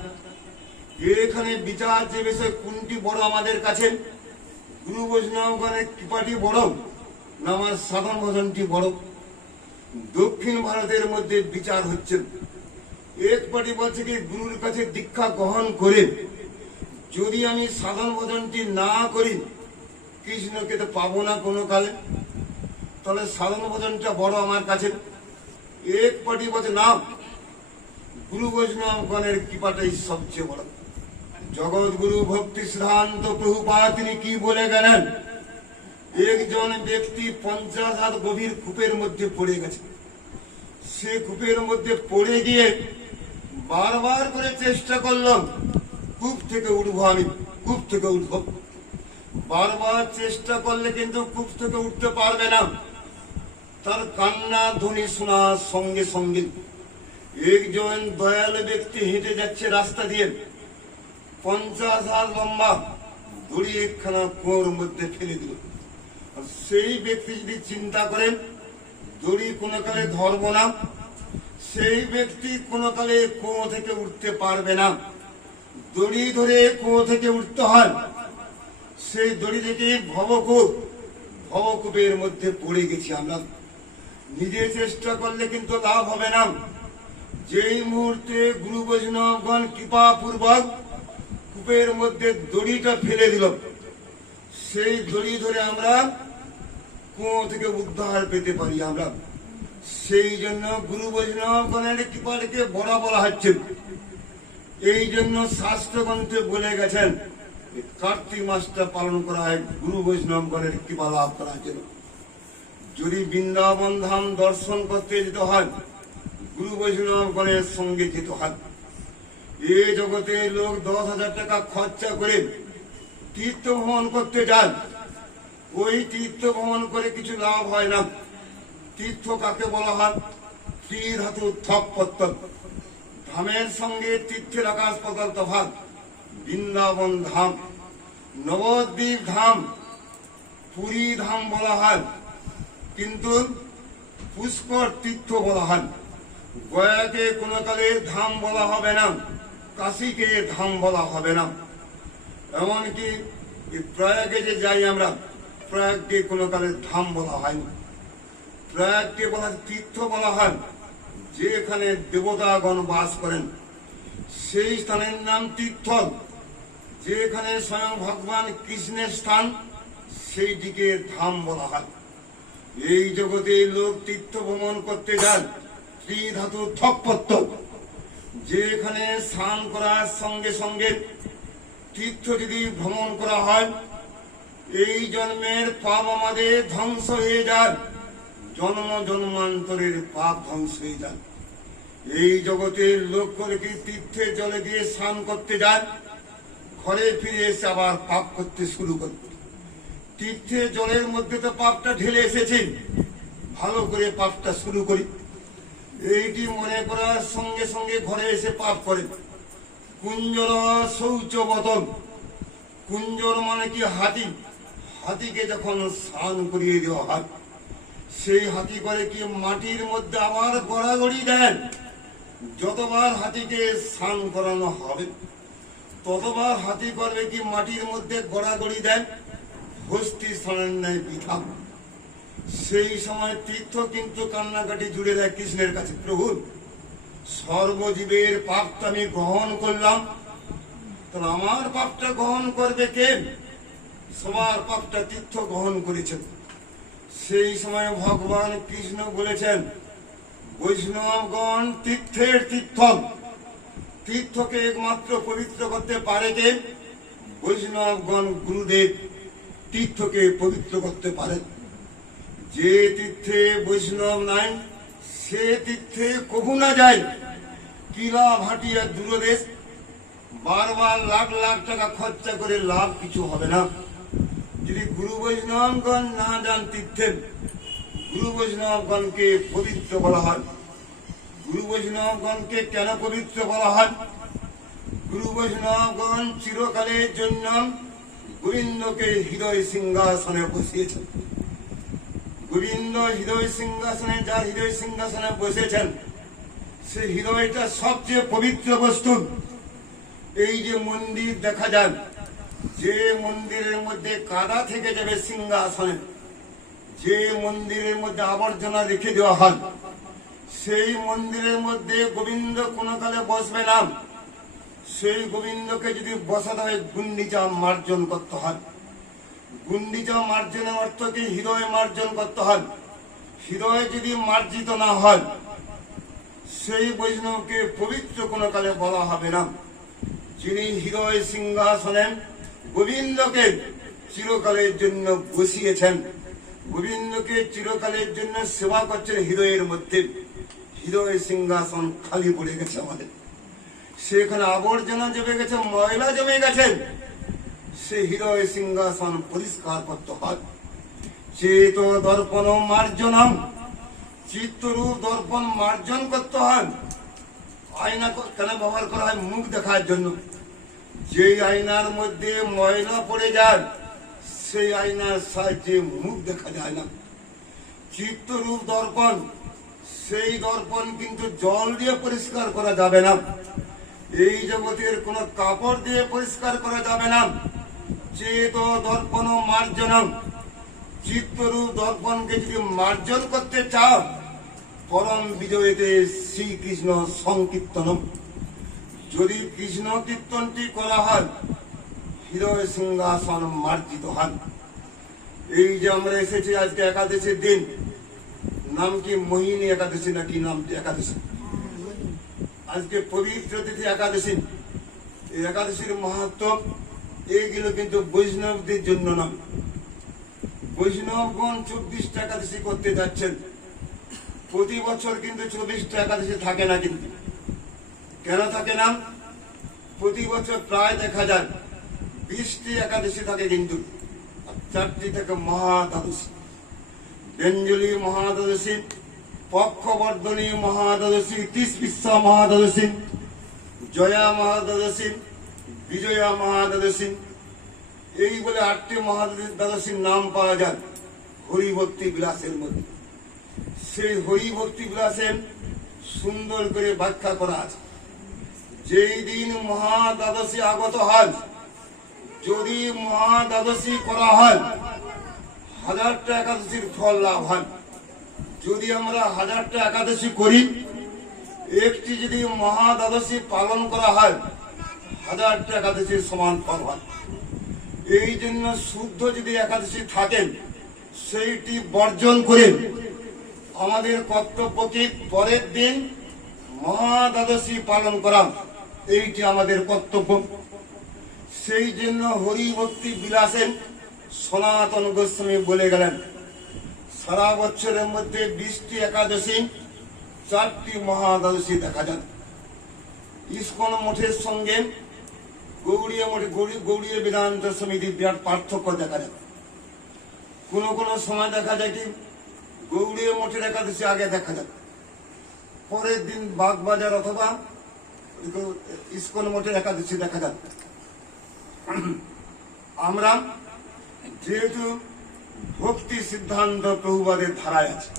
এখানে বিচার যে বিষয় কোনটি বড় আমাদের কাছে? গুরু বৈষ্ণবগণের কৃপাটি বড় না আমার সাধন ভজনটি বড়? দক্ষিণ ভারতের মধ্যে বিচার হচ্ছে। এক পার্টি বলছে কি গুরুর কাছে দীক্ষা গ্রহণ করে যদি আমি সাধন ভজনটি না করি, কৃষ্ণকে তো পাবো না কোনো কালে, তাহলে সাধন ভজনটা বড় আমার কাছে। এক পার্টি বলছে না, গুরু বৈষ্ণবগণের কৃপাটাই সবচেয়ে বড়। জগৎগুরু ভক্তি সিদ্ধান্ত প্রভুপাদ তিনি কি বলে গেলেন, একজন ব্যক্তি 50 হাত গভীর কূপের মধ্যে পড়ে গেছে। সে কূপের মধ্যে পড়ে গিয়ে বারবার করে চেষ্টা করলাম, কূপ থেকে উঠবো, আমি কূপ থেকে উঠবো। বারবার চেষ্টা করলে কিন্তু কূপ থেকে উঠতে পারবে না। তার কান্না ধ্বনি শোনার সঙ্গে সঙ্গে একজন দয়ালু ব্যক্তি হেঁটে যাচ্ছে রাস্তা দিয়ে, 50 হাত লম্বা দড়ি একখানা কুয়োর মধ্যে ফেলে দিল। সেই ব্যক্তি যদি চিন্তা করেন দড়ি কোনো কালে ধরবো না, সেই ব্যক্তি কোনো কালে কুয়ো থেকে উঠতে পারবে না। দড়ি ধরে কুয়ো থেকে উঠতে হয়। সেই দড়ি থেকে ভবকূপের মধ্যে পড়ে গেছি আমরা। নিজে চেষ্টা করলে কিন্তু লাভ হবে না। যেই মুহূর্তে গুরু বৈষ্ণবগণ কৃপা পূর্বক কূপের মধ্যে দড়িটা ফেলে দিল, সেই দড়ি ধরে আমরা কুয়ো থেকে উদ্ধার পেতে পারি আমরা। সেই জন্য গুরু বৈষ্ণবগণের কৃপাটাকে বড় বলা হচ্ছে। এই জন্য শাস্ত্রগ্রন্থে বলে গেছেন কার্তিক মাসটা পালন করা হয় গুরু বৈষ্ণবগণের কৃপা লাভ করার জন্য। যদি বৃন্দাবন ধাম দর্শন করতে যেতে হয়, গুরু বৈষ্ণবগণের সঙ্গে যেতে হয়। এই জগতে লোক 10,000 টাকা খরচা করে তীর্থ ভ্রমণ করতে যান, ওই তীর্থ ভ্রমণ করে কিছু লাভ হয় না। তীর্থ কাকে বলা হয়? ত্রিধাতু থপপত্তর। ধামের সঙ্গে তীর্থের আকাশ পাতাল তফাৎ। বৃন্দাবন ধাম, নবদ্বীপ ধাম, পুরী ধাম বলা হয়, কিন্তু পুষ্কর তীর্থ বলা হয়। গয়াকে কোনো কালে ধাম বলা হবে না, কাশীকে ধাম বলা হবে না। এমনকি প্রয়াগে যে যাই আমরা, প্রয়াগকে কোনো কালে ধাম বলা হয়নি। প্রয়াগকে বলা তীর্থ বলা হয়, যেখানে দেবতাগণ বাস করেন সেই স্থানের নাম তীর্থ। যেখানে স্বয়ং ভগবান কৃষ্ণের স্থান সেইটিকে ধাম বলা হয়। এই জগতে লোক তীর্থ ভ্রমণ করতে যান ত্রিধাতু থপপত্ত। যেখানে স্নান করার সঙ্গে সঙ্গে তীর্থ যদি ভ্রমণ করা হয়, এই জন্মের পাপ আমাদের ধ্বংস হয়ে যায়, জন্ম জন্মান্তরের পাপ ধ্বংস হয়ে যায়। এই জগতের লোক করে কি তীর্থের জলে দিয়ে স্নান করতে যায়, ঘরে ফিরে এসে আবার পাপ করতে শুরু করে। তীর্থের জলের মধ্যে তো পাপটা ঢেলে এসেছি, ভালো করে পাপটা শুরু করি। এইটি মনে করার সঙ্গে সঙ্গে ঘরে এসে পাপ করে। কুঞ্জর শৌচবতন, কুঞ্জর মানে কি হাতি। হাতিকে যখন স্নান করিয়ে দেওয়া হয়, সেই হাতি করে কি মাটির মধ্যে আবার গড়াগড়ি দেন। যতবার হাতিকে স্নান করানো হবে ততবার হাতি করবে কি মাটির মধ্যে গড়াগড়ি দেন, হস্তি স্নানের ন্যায় বৃথা। সেই সময় তীর্থ কিন্তু কান্নাকাটি জুড়ে দেয় কৃষ্ণের কাছে, প্রভু সর্বজীবের পাপটা আমি গ্রহণ করলাম, তাহলে আমার পাপটা গ্রহণ করবে কে? সবার পাপটা তীর্থ গ্রহণ করেছেন। সেই সময় ভগবান কৃষ্ণ বলেছেন, বৈষ্ণবগণ তীর্থের তীর্থ। তীর্থকে একমাত্র পবিত্র করতে পারে কে? বৈষ্ণবগণ গুরুদেব তীর্থকে পবিত্র করতে পারেন। যে তীর্থে বৈষ্ণব নাই সে তীর্থে কভু না যায়। কিলা ভাটিয়া দূরদেশ, বারবার লাখ লাখ টাকা খরচা করে লাভ কিছু হবে না। যদি গুরু বৈষ্ণবগণ না যান তীর্থে, গুরু বৈষ্ণবগণকে পবিত্র বলা হয়। গুরু বৈষ্ণবগণকে কেন পবিত্র বলা হয়? গুরু বৈষ্ণবগণ চিরকালের জন্য গোবিন্দকে হৃদয় সিংহাসনে বসিয়েছেন। গোবিন্দ হৃদয় সিংহাসনে, যার হৃদয় সিংহাসনে বসেছেন, সে হৃদয়টা সবচেয়ে পবিত্র বস্তু। এই যে মন্দির দেখা যায়, যে মন্দিরের মধ্যে কাদা থেকে যাবে সিংহাসনে, যে মন্দিরের মধ্যে আবর্জনা রেখে দেওয়া হয়, সেই মন্দিরের মধ্যে গোবিন্দ কোনো কালে বসবে না। সেই গোবিন্দকে যদি বসাতে হয় গুন্ডিচা মার্জন করতে হয়। গুন্ডিচা মার্জনের অর্থ কি? হৃদয় মার্জন করতে হয়। হৃদয় যদি মার্জিত না হয়, সেই বৈষ্ণবকে পবিত্র কোনো কালে বলা হবে না। যিনি হৃদয় সিংহাসনে গোবিন্দকে চিরকালের জন্য বসিয়েছেন, গোবিন্দকে চিরকালের জন্য সেবা করছেন হৃদয়ের মধ্যে, হৃদয় সিংহাসন খালি পড়ে গেছে আমাদের। সেখানে আবর্জনা জমে গেছে, ময়লা জমে গেছে। সে হৃদয় সিংহাসন পরিষ্কার করতে হয়। চেত দর্পণ মার্জনম, চিত্তরূপ দর্পণ মার্জন করতে হয়। আয়না কেন ব্যবহার করা হয়? মুখ দেখার জন্য। যেই আয়নার মধ্যে ময়লা পড়ে যায়, সেই আয়নার সাহায্যে মুখ দেখা যায় না। চিত্তরূপ দর্পণ, সেই দর্পণ কিন্তু জল দিয়ে পরিষ্কার করা যাবে না। এই জগতের কোন কাপড় দিয়ে পরিষ্কার করা যাবে না। চেত দর্পণ মার্জনম, চিত্তরূপ দর্পণকে যদি মার্জন করতে চাও, পরম বিজয়তে শ্রীকৃষ্ণ সংকীর্তনম, যদি কৃষ্ণ কীর্তনটি করা হয়, হৃদয় সিংহাসন মার্জিত হয়। এই যে আমরা এসেছি আজকে একাদশীর দিন, নাম কি মোহিনী একাদশী নাকি নামটি একাদশী? আজকে পবিত্র তিথি একাদশী। এই একাদশীর মাহাত্ম এইগুলো কিন্তু বৈষ্ণবদের জন্য না। বৈষ্ণবগণ 24টা একাদশী করতে যাচ্ছেন। প্রতি বছর কিন্তু 24টা একাদশী থাকে না। কিন্তু কেন থাকে না? প্রতি বছর প্রায় দেখা যায় 20টি একাদশী থাকে, কিন্তু 4টি থাকে মহাদ্বাদশী। ব্যঞ্জলি মহাদ্বাদশী, পক্ষবর্ধনী মহাদ্বাদশী, তিসবিসা মহাদ্বাদশী, জয়া মহাদ্বাদশী, বিজয়া মহাদ্বাদশী, এই বলে 8টি মহাদ্বাদশীর নাম পাওয়া যায় হরিভক্তি বিলাসের মধ্যে। সেই হরিভক্তি বিলাসে সুন্দর করে ব্যাখ্যা করা আছে। যেই দিন মহাদ্বাদশী আগত হয়, যদি মহাদ্বাদশী করা হয়, 1000টা একাদশীর ফল লাভ হয়। যদি আমরা 1000টা একাদশী করি, একটি যদি মহাদ্বাদশী পালন করা হয়, 1000টা একাদশীর সমান ফল হয়। এই জন্য শুদ্ধ যদি একাদশী থাকেন, সেইটি বর্জন করে আমাদের কর্তব্যকে পরের দিন মহাদ্বাদশী পালন করা, এইটি আমাদের কর্তব্য। সেই জন্য হরিভক্তি বিলাসে সনাতন গোস্বামী বলে গেলেন, সারা বছরের মধ্যে 20টি একাদশী, 4টি মহাদ্বাদশী দেখা যায়। ইস্কন মঠের সঙ্গে গৌড়ীয় মঠে গৌড়ীয় বেদান্ত সমিতির বিরাট পার্থক্য দেখা যায়। কোন কোন সময় দেখা যায় কি গৌড়ীয় মঠের একাদশী আগে দেখা যায়, পরের দিন বাগবাজার অথবা ইস্কন মঠের একাদশী দেখা যায়। আমরা যেহেতু ভক্তি সিদ্ধান্ত প্রভুপাদের ধারায় আছে,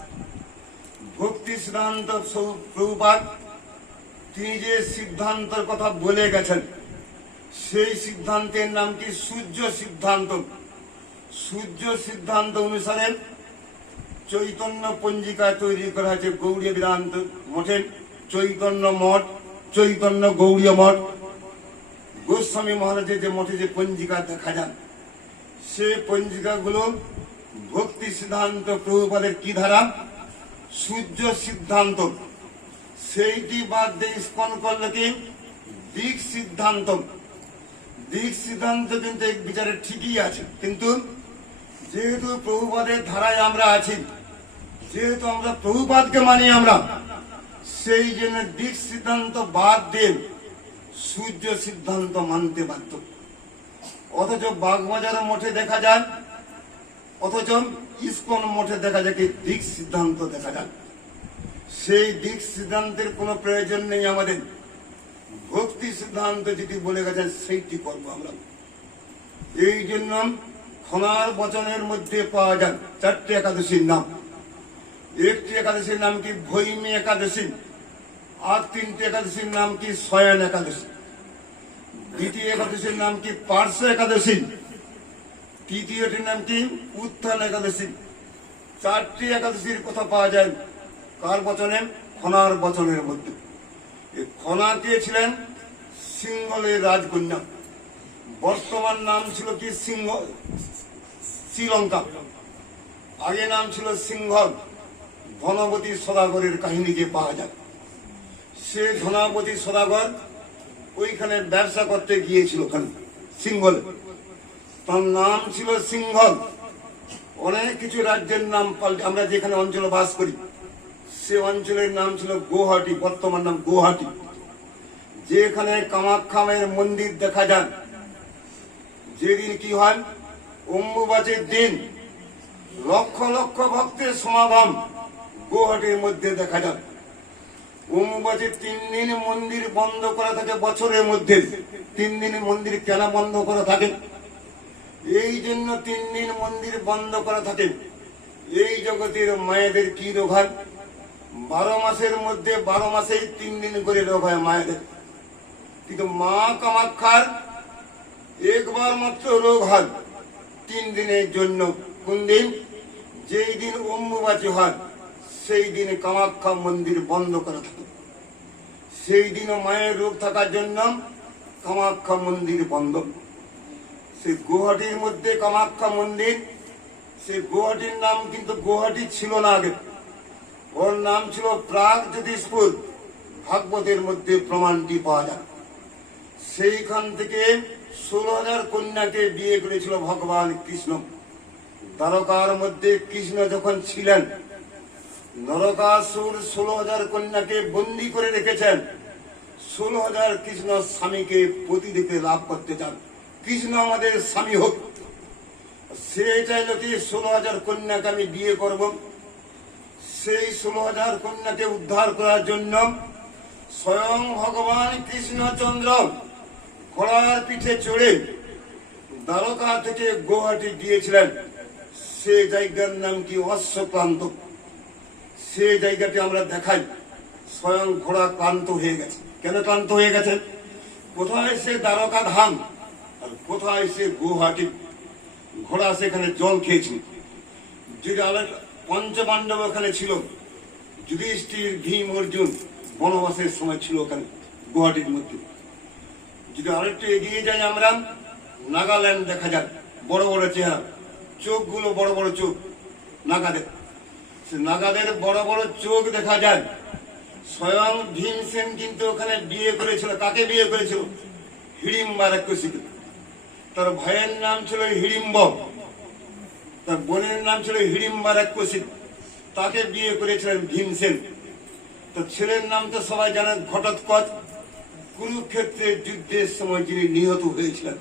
ভক্তি সিদ্ধান্ত প্রভুপাদ তিনি যে সিদ্ধান্তের কথা বলে গেছেন, সেই সিদ্ধান্তের নাম কি সূর্য সিদ্ধান্ত। সূর্য সিদ্ধান্ত অনুসারে চৈতন্য পঞ্জিকা তৈরি করা হয়েছে গৌড়ীয় বেদান্ত মঠের চৈতন্য মঠ, চৈতন্য গৌড়ীয় মঠ। গোস্বামী মহারাজের যে মঠে যে পঞ্জিকা দেখা যায়, সে পঞ্জিকাগুলো ভক্তি সিদ্ধান্ত প্রভুপাদের কি ধারা? সূর্য সিদ্ধান্ত। সেইটি বাদ দিয়ে ইস্কন করলে কি দিক সিদ্ধান্ত। দিক সিদ্ধান্ত কিন্তু এক বিচারে ঠিকই আছে, কিন্তু যেহেতু প্রভুপাদের ধারায় আমরা আছি, যেহেতু আমরা প্রভুপাদকে মানি আমরা, সেই জন্য দিক সিদ্ধান্ত বাদ দিয়ে সূর্য সিদ্ধান্ত মানতে বাধ্য। অথচ বাগবাজার মঠে দেখা যায়, অথচ ইস্কন মঠে দেখা যায় কি দিক সিদ্ধান্ত দেখা যায়। সেই দিক সিদ্ধান্তের কোনো প্রয়োজন নেই আমাদের। ভক্তি সিদ্ধান্ত যেটি বলে গেছেন সেইটি করবো আমরা। এই জন্য খনার বচনের মধ্যে পাওয়া যায় 4টি একাদশীর নাম। একটি একাদশীর নাম কি ভৈমী একাদশী, আর 3টি একাদশীর নাম কি শয়ন একাদশী, দ্বিতীয় একাদশীর নাম কি পার্শ্ব একাদশী, তৃতীয়টির নাম কি উত্থান একাদশী। 4টি একাদশীর কথা পাওয়া যায় কার বচনে? খনার বচনের মধ্যে। এই খনা কে ছিলেন? সিংহলের রাজকন্যা। বর্তমান নাম ছিল কি শ্রীলঙ্কা, আগে নাম ছিল সিংহল। ধনবতী সদাগরের কাহিনী যে পাওয়া যায়, সে ধনাপতি সদাগর ওইখানে ব্যবসা করতে গিয়েছিল, ওখানে সিংহলে। তার নাম ছিল সিংহল। অনেক কিছু রাজ্যের নাম পাল্টে, আমরা যেখানে অঞ্চলে বাস করি সে অঞ্চলের নাম ছিল গুয়াহাটি, বর্তমান নাম গুয়াহাটি। যেখানে কামাখ্যা মায়ের মন্দির দেখা যায়। যেদিন কি হয়, অম্বুবাচীর দিন লক্ষ লক্ষ ভক্তের সমাগম গুয়াহাটির মধ্যে দেখা যায়। অম্বুবাচীর 3 দিন মন্দির বন্ধ করা থাকে বছরের মধ্যে। 3 দিন মন্দির কেন বন্ধ করা থাকে? এই জন্য 3 দিন মন্দির বন্ধ করা থাকে। এই জগতের মায়েদের কি রোগ হয়? 12 মাসের মধ্যে 12 মাসেই 3 দিন করে রোগ হয় মায়েদের। কিন্তু মা কামাখ্যার একবার মাত্র রোগ হয় 3 দিনের জন্য। কোন দিন? যেই দিন অম্বুবাচী হয় সেই দিন কামাখ্যা মন্দির বন্ধ করা থাকে। সেই দিনও মায়ের রোগ থাকার জন্য কামাখ্যা মন্দির বন্ধ। সেই গুয়াহাটির মধ্যে কামাখ্যা মন্দির, সেই গুয়াহাটির নাম কিন্তু গুয়াহাটি ছিল না আগে, ওর নাম ছিল প্রাগজ্যোতিষপুর। ভাগবতের মধ্যে প্রমাণটি পাওয়া যায়। সেইখান থেকে 16,000 কন্যাকে বিয়ে করেছিল ভগবান কৃষ্ণ। দ্বারকার মধ্যে কৃষ্ণ যখন ছিলেন, নরকাসুর 16,000 কন্যাকে বন্দী করে রেখেছেন। 16,000 কৃষ্ণ স্বামীকে পতিদেরকে লাভ করতে চান, কৃষ্ণ আমাদের স্বামী হোক। সে চাইল কি 16,000 কন্যাকে আমি বিয়ে করব। সেই 16,000 কন্যাকে উদ্ধার করার জন্য স্বয়ং ভগবান কৃষ্ণচন্দ্র ঘোড়ার পিঠে চড়ে দ্বারকা থেকে গুয়াহাটি গিয়েছিলেন। সে জায়গার নাম কি অশ্বক্লান্ত। সে জায়গাটি আমরা দেখাই, স্বয়ং ঘোড়া ক্লান্ত হয়ে গেছে। কেন ক্লান্ত হয়ে গেছে? কোথায় সে দ্বারকা ধাম আর কোথায় সে গুয়াহাটি। ঘোড়া সেখানে জল খেয়েছিল। যদি পঞ্চপাণ্ডব ওখানে ছিল, যুধিষ্ঠির, ভীম, অর্জুন বনবাসের সময় ছিল ওখানে গুয়াহাটির মধ্যে। যদি আরেকটু এগিয়ে যাই আমরা, নাগাল্যান্ড দেখা যায়। বড় বড় চেহারা, চোখগুলো বড় বড় চোখ নাগাদের। নাগাদের বড় বড় চোখ দেখা যায়। স্বয়ং ভীমসেন কিন্তু ওখানে বিয়ে করেছিল। কাকে বিয়ে করেছিল? হিড়িম্বা রাক্ষসীকে। তার ভাইয়ের নাম ছিল হিড়িম্ব, তার বোনের নাম ছিল হিড়িম্বা রাক্ষসী। তাকে বিয়ে করেছিলেন ভীমসেন। তো ছেলের নাম তো সবাই জানেন, ঘটোৎকচ। কুরুক্ষেত্রের যুদ্ধের সময় যিনি নিহত হয়েছিলেন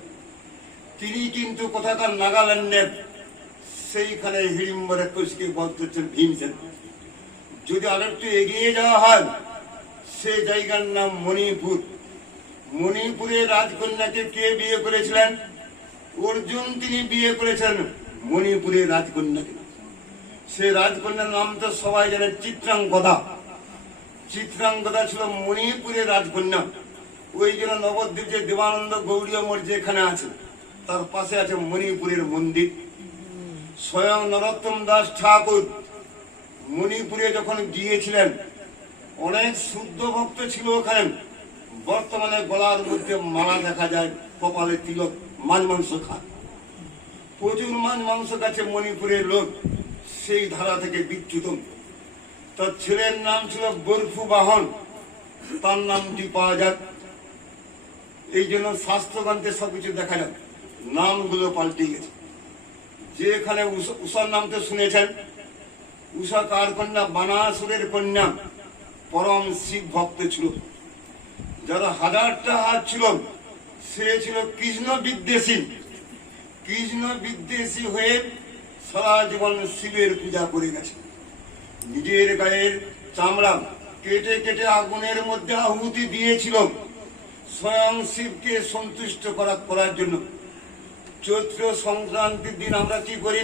তিনি কিন্তু কোথাকার নাগাল্যান্ডের। সেইখানে হিড়িম্বা রাক্ষসীকে বধ করছেন ভীমসেন। যদি আরেকটু এগিয়ে যাওয়া হয়, সেই জায়গার নাম মণিপুর। মণিপুরের রাজকন্যাকে কে বিয়ে করেছিলেন? অর্জুন। তিনি বিয়ে করেছেন মণিপুরের রাজকন্যাকে। সে রাজকন্যার নাম তো সবাই জানে, চিত্রাঙ্গদা। চিত্রাঙ্গদা ছিল মণিপুরের রাজকন্যা। ওই জন্য নবদ্বীপ যে দেবানন্দ গৌড়ীয় মঠ যেখানে আছে তার পাশে আছে মণিপুরের মন্দির। স্বয়ং নরোত্তম দাস ঠাকুর মণিপুরে যখন গিয়েছিলেন, অনেক শুদ্ধ ভক্ত ছিল ওখানে। বর্তমানে গলার মধ্যে মালা দেখা যায়, কপালে তিলক, মাছ মাংস খায়, প্রচুর মাছ মাংস খাচ্ছে মণিপুরের লোক। সেই ধারা থেকে বিচ্যুত। তার ছেলের নাম ছিল বরফু বাহন, তার নামটি পাওয়া যায়। এই জন্য শাস্ত্রগ্রন্থে সবকিছু দেখা যায়, নামগুলো পাল্টে গেছে। যেখানে উষার নাম তো শুনেছেন। উষা কার কন্যা? বানাসুরের কন্যা। পরম শিব ভক্ত ছিল, যারা 1000টা হাত ছিল। সে ছিল কৃষ্ণ বিদ্বেষী। কৃষ্ণ বিদ্বেষী হয়ে সারা জীবন শিবের পূজা করে গেছে। নিজের গায়ের চামড়া কেটে কেটে আগুনের মধ্যে আহুতি দিয়েছিল স্বয়ং শিবকে সন্তুষ্ট করার জন্য। চৈত্র সংক্রান্তির দিন আমরা কি করি?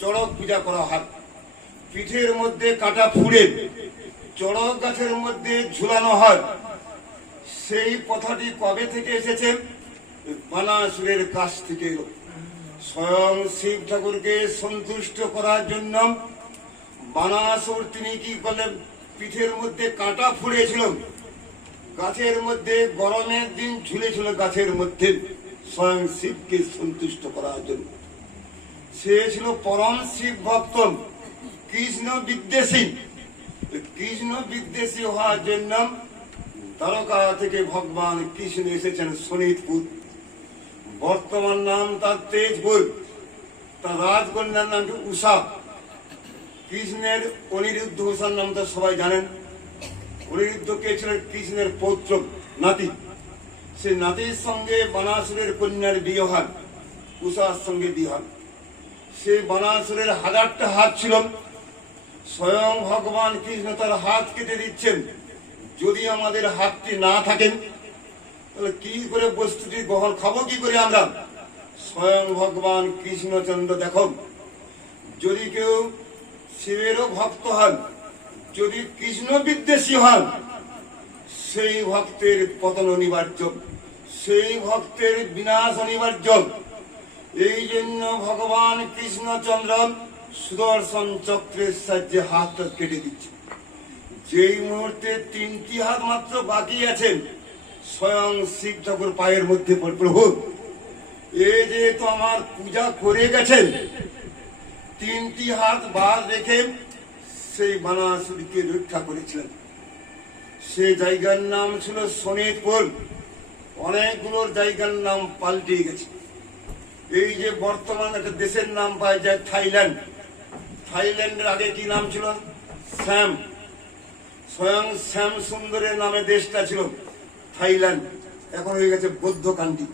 চড়ক পূজা করা হয়। পিঠের মধ্যে কাঁটা ফুঁড়ে চড়ক গাছের মধ্যে ঝুলানো হয়। সেই কথাটি কবে থেকে এসেছে? বানাসুরের কাছ থেকে এলো। স্বয়ং শিব ঠাকুরকে সন্তুষ্ট করার জন্য বানাসুর তিনি কি করলেন? পিঠের মধ্যে কাঁটা ফুঁড়েছিল, গাছের মধ্যে গরমের দিন ঝুলেছিল গাছের মধ্যে, স্বয়ং শিবকে সন্তুষ্ট করার জন্য। সে ছিল পরম শিব ভক্ত, কৃষ্ণ বিদ্বেষী। কৃষ্ণ বিদ্বেষী হওয়ার জন্য দ্বারকা থেকে ভগবান কৃষ্ণ এসেছেন শোণিতপুর, বর্তমান নাম তার তেজপুর, তার রাজকন্যার নাম কি উষা। কৃষ্ণের অনিরুদ্ধ উষার নাম তো সবাই জানেন। অনিরুদ্ধ কে ছিলেন? কৃষ্ণের পৌত্র, নাতি। সে নাতির সঙ্গে বানাসুরের কন্যার বিয়ে হয়, উষার সঙ্গে বিয়ে হয়। সে বানাসুরের 1000টা হাত ছিল, স্বয়ং ভগবান কৃষ্ণ তার হাত কেটে দিচ্ছেন। যদি আমাদের হাতটি না থাকেন তাহলে কি করে বস্তুটি গ্রহণ খাবো কি করে আমরা? স্বয়ং ভগবান কৃষ্ণচন্দ্র দেখো, যদি কেউ শিবেরও ভক্ত হন, যদি কৃষ্ণ বিদ্বেষী হন, সেই ভক্তের পতন অনিবার্য, সেই ভক্তের বিনাশ অনিবার্য। এই জন্য ভগবান কৃষ্ণচন্দ্র সুদর্শন চক্রের সাহায্যে হাতটা কেটে দিচ্ছে। যেই মুহূর্তে 3টি হাত মাত্র বাকি আছেন, স্বয়ং শিব ঠাকুর পায়ের মধ্যে পড়ে, প্রভু এ যেহেতু আমার পূজা করে গেছেন, 3টি হাত বাদ রেখে সেই বানাসুরকে রক্ষা করেছিলেন। সে জায়গার নাম ছিল শোণিতপুর। অনেকগুলোর জায়গার নাম পাল্টে গেছে। এই যে বর্তমান একটা দেশের নাম পাওয়া যায় থাইল্যান্ড, থাইল্যান্ডের আগে কি নাম ছিল? শ্যাম। স্বয়ং শ্যাম সুন্দরের নামে দেশটা ছিল থাইল্যান্ড, এখন হয়ে গেছে বৌদ্ধ কান্ট্রি।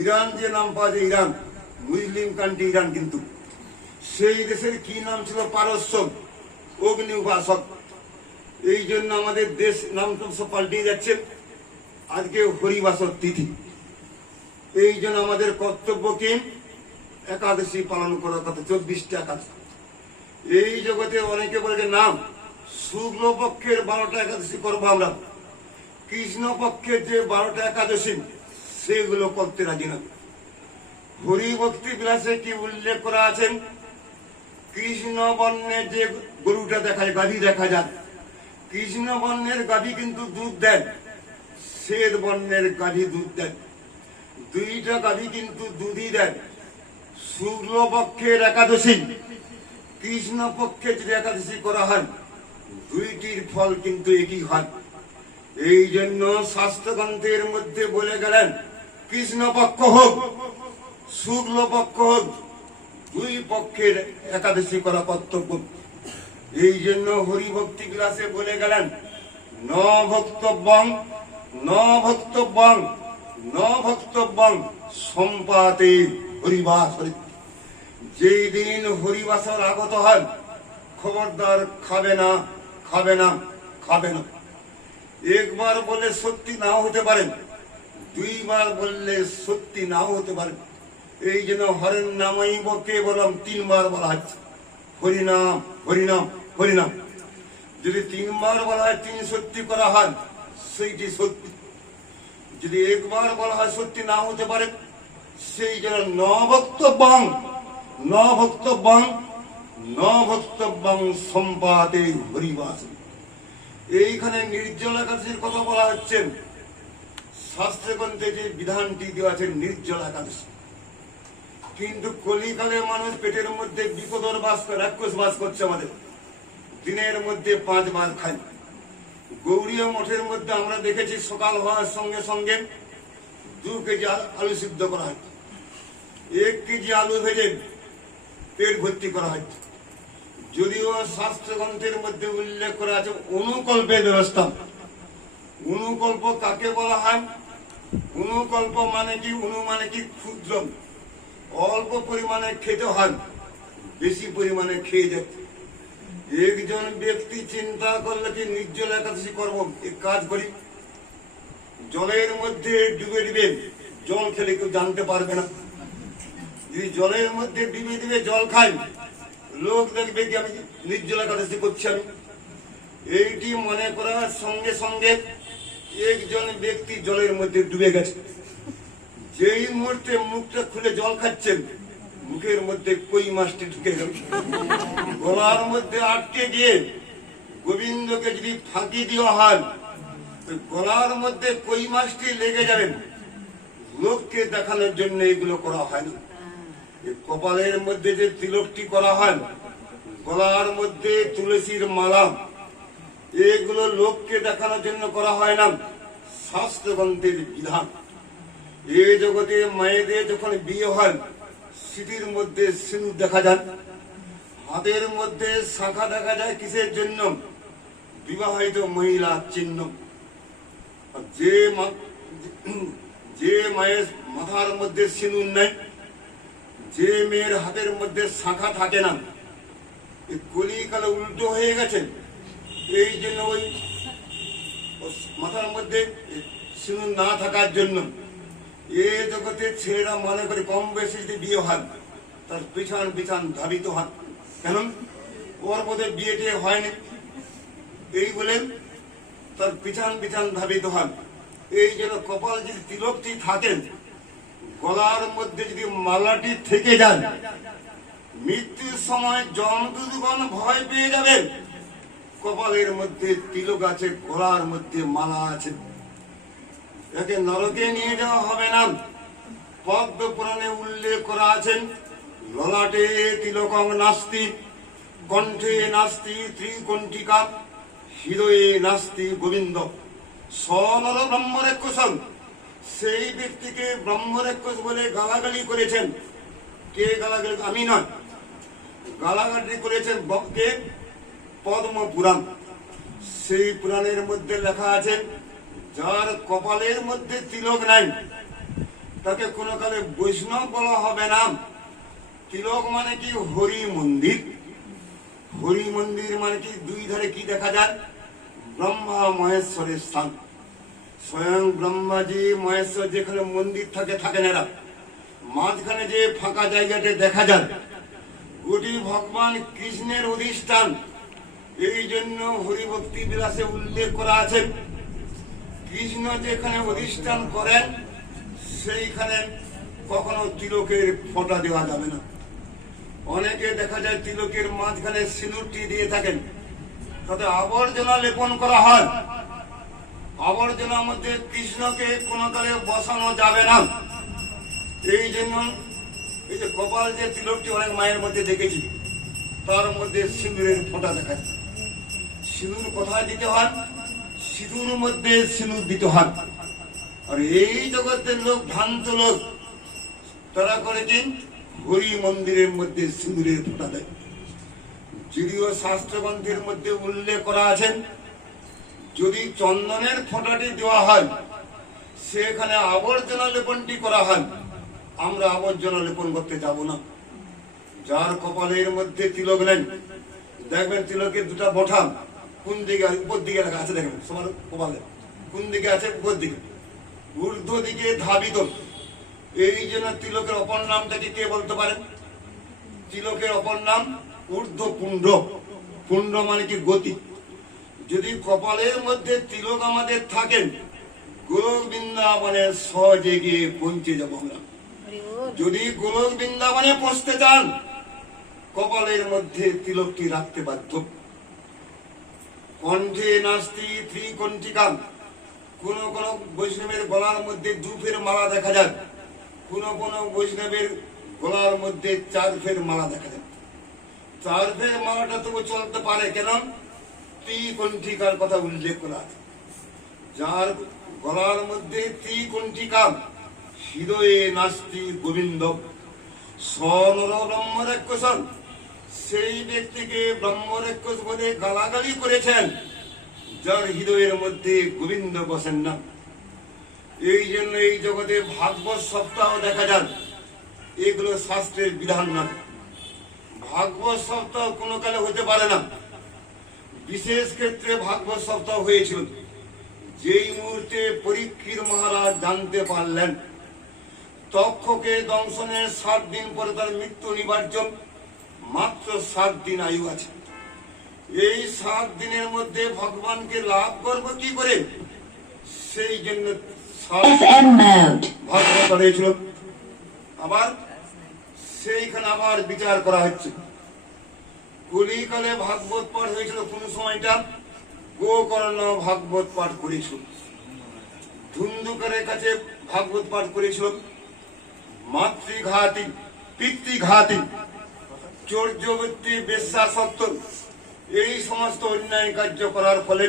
ইরান যে নাম পাওয়া যায় ইরান, মুসলিম কান্ট্রি ইরান, কিন্তু সেই দেশের কি নাম ছিল? পারস্য, অগ্নি উপাসক। এই জন্য আমাদের দেশ নাম তো সব পাল্টে যাচ্ছে। আজকে হরিবাসর তিথি, এই জন্য আমাদের কর্তব্য কি? একাদশী পালন করার কথা, 24টা একাদশী। এই জগতে অনেকে বলে নাম শুক্ল পক্ষের 12টা একাদশী করবো আমরা, কৃষ্ণ পক্ষের যে 12টা একাদশী সেগুলো করতে রাজি না। হরি ভক্তি বিলাসে কি উল্লেখ করা আছেন? কৃষ্ণ বর্ণের যে গরুটা দেখায়, গাভী দেখা যায়, কৃষ্ণ বর্ণের গাভী কিন্তু দুধ দেয়, শ্বেত বর্ণের গাভী দুধ দেয়। 2টা গাভী কিন্তু দুধই দেয়। শুক্ল পক্ষের একাদশী, কৃষ্ণ পক্ষে যদি একাদশী করা হয়, 2টির ফল কিন্তু একই হয়। এই জন্য শাস্ত্রগ্রন্থের মধ্যে বলে গেলেন, কৃষ্ণ পক্ষ হোক শুক্ল পক্ষ হোক, 2 পক্ষের একাদশী করা কর্তব্য। এই জন্য হরিভক্তি বিলাসে বলে গেলেন, ন ভক্তব্যং ন ভক্তব্যং ন ভক্তব্যং সম্পাতে হরিবাস। যেই দিন হরিবাসর আগত হয়, খবরদার খাবে না, খাবে না, খাবে না। একবার বলে সত্যি নাও হতে পারে, 2বার বললে সত্যি নাও হতে পারে। এই জন্য হরের নামই কেবলম 3বার বলা হচ্ছে, হরিনাম হরিনাম হরিনাম। যদি 3বার বলা হয় 3 সত্যি করা হয়, সেইটি সত্যি। যদি একবার বলা হয় সত্যি না হতে পারে, সেই জন্য ন ভক্তব্যং ন ভক্তব্যং ন ভক্তব্যং সম্পাদে হরিবাস। এইখানে নির্জল একাদশীর কথা বলা হচ্ছে। শাস্ত্রগ্রন্থে যে বিধানটি দেওয়া আছে নির্জল একাদশী, কিন্তু কলিকালে মানুষ পেটের মধ্যে বিপদর বাস, রাক্ষস বাস করছে। আমাদের দিনের মধ্যে 5 বার খাই। গৌড়ীয় মঠের মধ্যে আমরা দেখেছি সকাল হওয়ার সঙ্গে সঙ্গে 2 কেজি আলু সিদ্ধ করা হয়, 1 কেজি আলু ভেজে পেট ভর্তি করা হয়। যদিও শাস্ত্রগ্রন্থের মধ্যে উল্লেখ করা আছে অনুকল্পের ব্যবস্থা। অনুকল্প কাকে বলা হয়? অনুকল্প মানে কি? অনু মানে কি? ক্ষুদ্র, অল্প পরিমাণে খেতে হয়, বেশি পরিমাণে খেয়ে যেত। একজন ব্যক্তি চিন্তা করলে কি নির্জল একাদশী করব, এক কাজ করি, জলের মধ্যে ডুবে দিবে, জল খেলে কেউ জানতে পারবে না। যদি জলের মধ্যে ডুবে দিবে জল খাই, লোক দেখবে কি আমি নির্জল একাদশী করছি। আমি এইটি মনে করার সঙ্গে সঙ্গে একজন ব্যক্তি জলের মধ্যে ডুবে গেছে। যেই মুহূর্তে মুখটা খুলে জল খাচ্ছেন, মুখের মধ্যে কই মাছটি ঢুকে গেল, গলার মধ্যে আটকে গিয়ে গোবিন্দকে যদি ফাঁকি দেওয়া হয়, গলার মধ্যে কই মাছটি লেগে যাবেন। লোককে দেখানোর জন্য এগুলো করা হয় না। কপালের মধ্যে যে তিলকটি করা হয়, গলার মধ্যে তুলসীর মালা, এগুলো লোককে দেখানোর জন্য করা হয় না, শাস্ত্রগ্রন্থের বিধান। এই জগতে মায়েদের যখন বিয়ে হয়, স্মৃতির মধ্যে সিঁদুর দেখা যায়, হাতের মধ্যে শাখা দেখা যায়। কিসের জন্য? বিবাহিত মহিলার চিহ্ন। যে মায়ের মাথার মধ্যে সিঁদুর নেই, যে মেয়ের হাতের মধ্যে শাখা থাকে না, কলিকালে উল্টো হয়ে গেছে। এই জন্য ওই মাথার মধ্যে সিঁদুর না থাকার জন্য এ জগতে ছেলেরা মনে করে কম বেশি যদি বিয়ে হয় তার পিছান পিছান ধাবিত হয়। কেন? ওর মধ্যে বিয়েতে হয়নি, এই বলে তার পিছান পিছান ধাবিত হয়। এই জন্য কপাল যদি তিলকটি থাকেন, গলার মধ্যে যদি মালাটি থেকে যান, মৃত্যুর সময় যমদূতগণ ভয় পেয়ে যাবেন। কপালের মধ্যে তিলক আছে, গলার মধ্যে মালা আছে, একে নরকে নিয়ে যাওয়া হবে না। পদ্ম পুরাণে উল্লেখ করা আছেন, ললাটে তিলকং নাস্তি, কণ্ঠে নাস্তি ত্রিকণ্ঠিকা, হৃদয়ে নাস্তি গোবিন্দ, সনর ব্রহ্মরেক্ষসং। সেই ব্যক্তিকে ব্রহ্মরেক্ষস বলে গালাগালি করেছেন। কে গালাগালি? আমি নয়, গালাগালি করেছেন কে? পদ্ম পুরাণ। সেই পুরাণের মধ্যে লেখা আছে, যার কপালের মধ্যে তিলক নাই তাকে কোনো কালে বৈষ্ণব বলা হবে না। তিলক মানে কি? হরি মন্দির। হরি মন্দির মানে কি? দুই ধারে কি দেখা যায়? ব্রহ্মা মহেশ্বরের স্থান। স্বয়ং ব্রহ্মাজি মহেশ্বর যেখানে মন্দির থাকে, থাকেন এরা। মাঝখানে যে ফাঁকা জায়গাটা দেখা যায়, ওটি ভগবান কৃষ্ণের অধিষ্ঠান। এই জন্য হরিভক্তি বিলাসে উল্লেখ করা আছে, কৃষ্ণ যেখানে অধিষ্ঠান করেন সেইখানে কখনো তিলকের ফোঁটা দেওয়া যাবে না। অনেকে দেখা যায় তিলকের মাঝখানে সিঁদুরটি দিয়ে থাকেন, তাতে আবর্জনা লেপন করা হয়। আবর্জনার মধ্যে কৃষ্ণকে কোনো কালে বসানো যাবে না। এই জন্য এই যে কপাল যে তিলকটি অনেক মায়ের মধ্যে দেখেছি, তার মধ্যে সিঁদুরের ফোঁটা দেখা যায়। সিঁদুর কোথায় দিতে হয়? সিঁদুর মধ্যে সিঁদুর দিতে হয়। আর এই জগতের লোক, ভ্রান্ত লোক, তারা করে কি? হরি মন্দিরের মধ্যে সিঁদুরের ফোঁটা দেয়। যদিও শাস্ত্রগ্রন্থের মধ্যে উল্লেখ করা আছেন, যদি চন্দনের ফোঁটাটি দেওয়া হয়, সেখানে আবর্জনা লেপনটি করা হয়। আমরা আবর্জনা লেপন করতে যাব না। যার কপালের মধ্যে তিলক নেই, দেখবেন তিলকের দুটা বোঠাম কোন দিকে? উপর দিকে লেখা আছে, দেখবেন সবার কপালে কোন দিকে আছে? উপর দিকে, ঊর্ধ্ব দিকে ধাবিত। এই জন্য তিলকের অপর নামটাকে কে বলতে পারেন? তিলকের অপর নাম ঊর্ধ্ব পুণ্ড। পুণ্ড মানে কি? গতি। যদি কপালের মধ্যে তিলক আমাদের থাকেন, গোলক বৃন্দাবনে সহজে গিয়ে পৌঁছে যাবো আমরা। যদি গোলক বৃন্দাবনে পৌঁছতে চান, কপালের মধ্যে তিলকটি রাখতে বাধ্য। কণ্ঠে নাস্তি ত্রিকণ্ঠিকা। কোন কোন বৈষ্ণবের গলার মধ্যে দুফের মালা দেখা যায়, কোন কোন বৈষ্ণবের গলার মধ্যে 4 ফের মালা দেখা যায়। 4 ফের মালাটা তবু চলতে পারে, কেন? ত্রিকণ্ঠিকার কথা উল্লেখ করা আছে। যার গলার মধ্যে ত্রিকণ্ঠিকা, হৃদয়ে নাস্তি গোবিন্দ, সনর ব্রহ্মরেক্ষসং। সেই ব্যক্তিকে ব্রহ্মরেক্ষস বলে গালাগালি করেছেন, যার হৃদয়ের মধ্যে গোবিন্দ বসেন না। এই জন্য এই জগতে ভাগবত সপ্তাহ দেখা যান, এগুলো শাস্ত্রের বিধান না। ভাগবত সপ্তাহ কোনো কালে হতে পারে না। বিশেষ ক্ষেত্রে ভাগবত সপ্তাহ হয়েছিল যেই মুহূর্তে পরীক্ষিত মহারাজ জানতে পারলেন তক্ষকে দংশনের 7 দিন পরে তার মৃত্যু অনিবার্য, মাত্র 7 দিন আয়ু আছে। এই 7 দিনের মধ্যে ভগবানকে লাভ করব কি করে? সেই জন্য ভাগবত হয়েছিল। আবার সেইখানে আবার বিচার করা হচ্ছে। কলিকালে ভাগবত পাঠ হয়েছিল কোন সময়টা? গোকর্ণ ভাগবত পাঠ করেছিল, ধুন্ধুকারের কাছে ভাগবত পাঠ করেছিল। মাতৃঘাতী, পিতৃঘাতী, চৌর্যবৃত্তি, বেশ্যাসক্ত, এই সমস্ত অন্যায় কার্য করার ফলে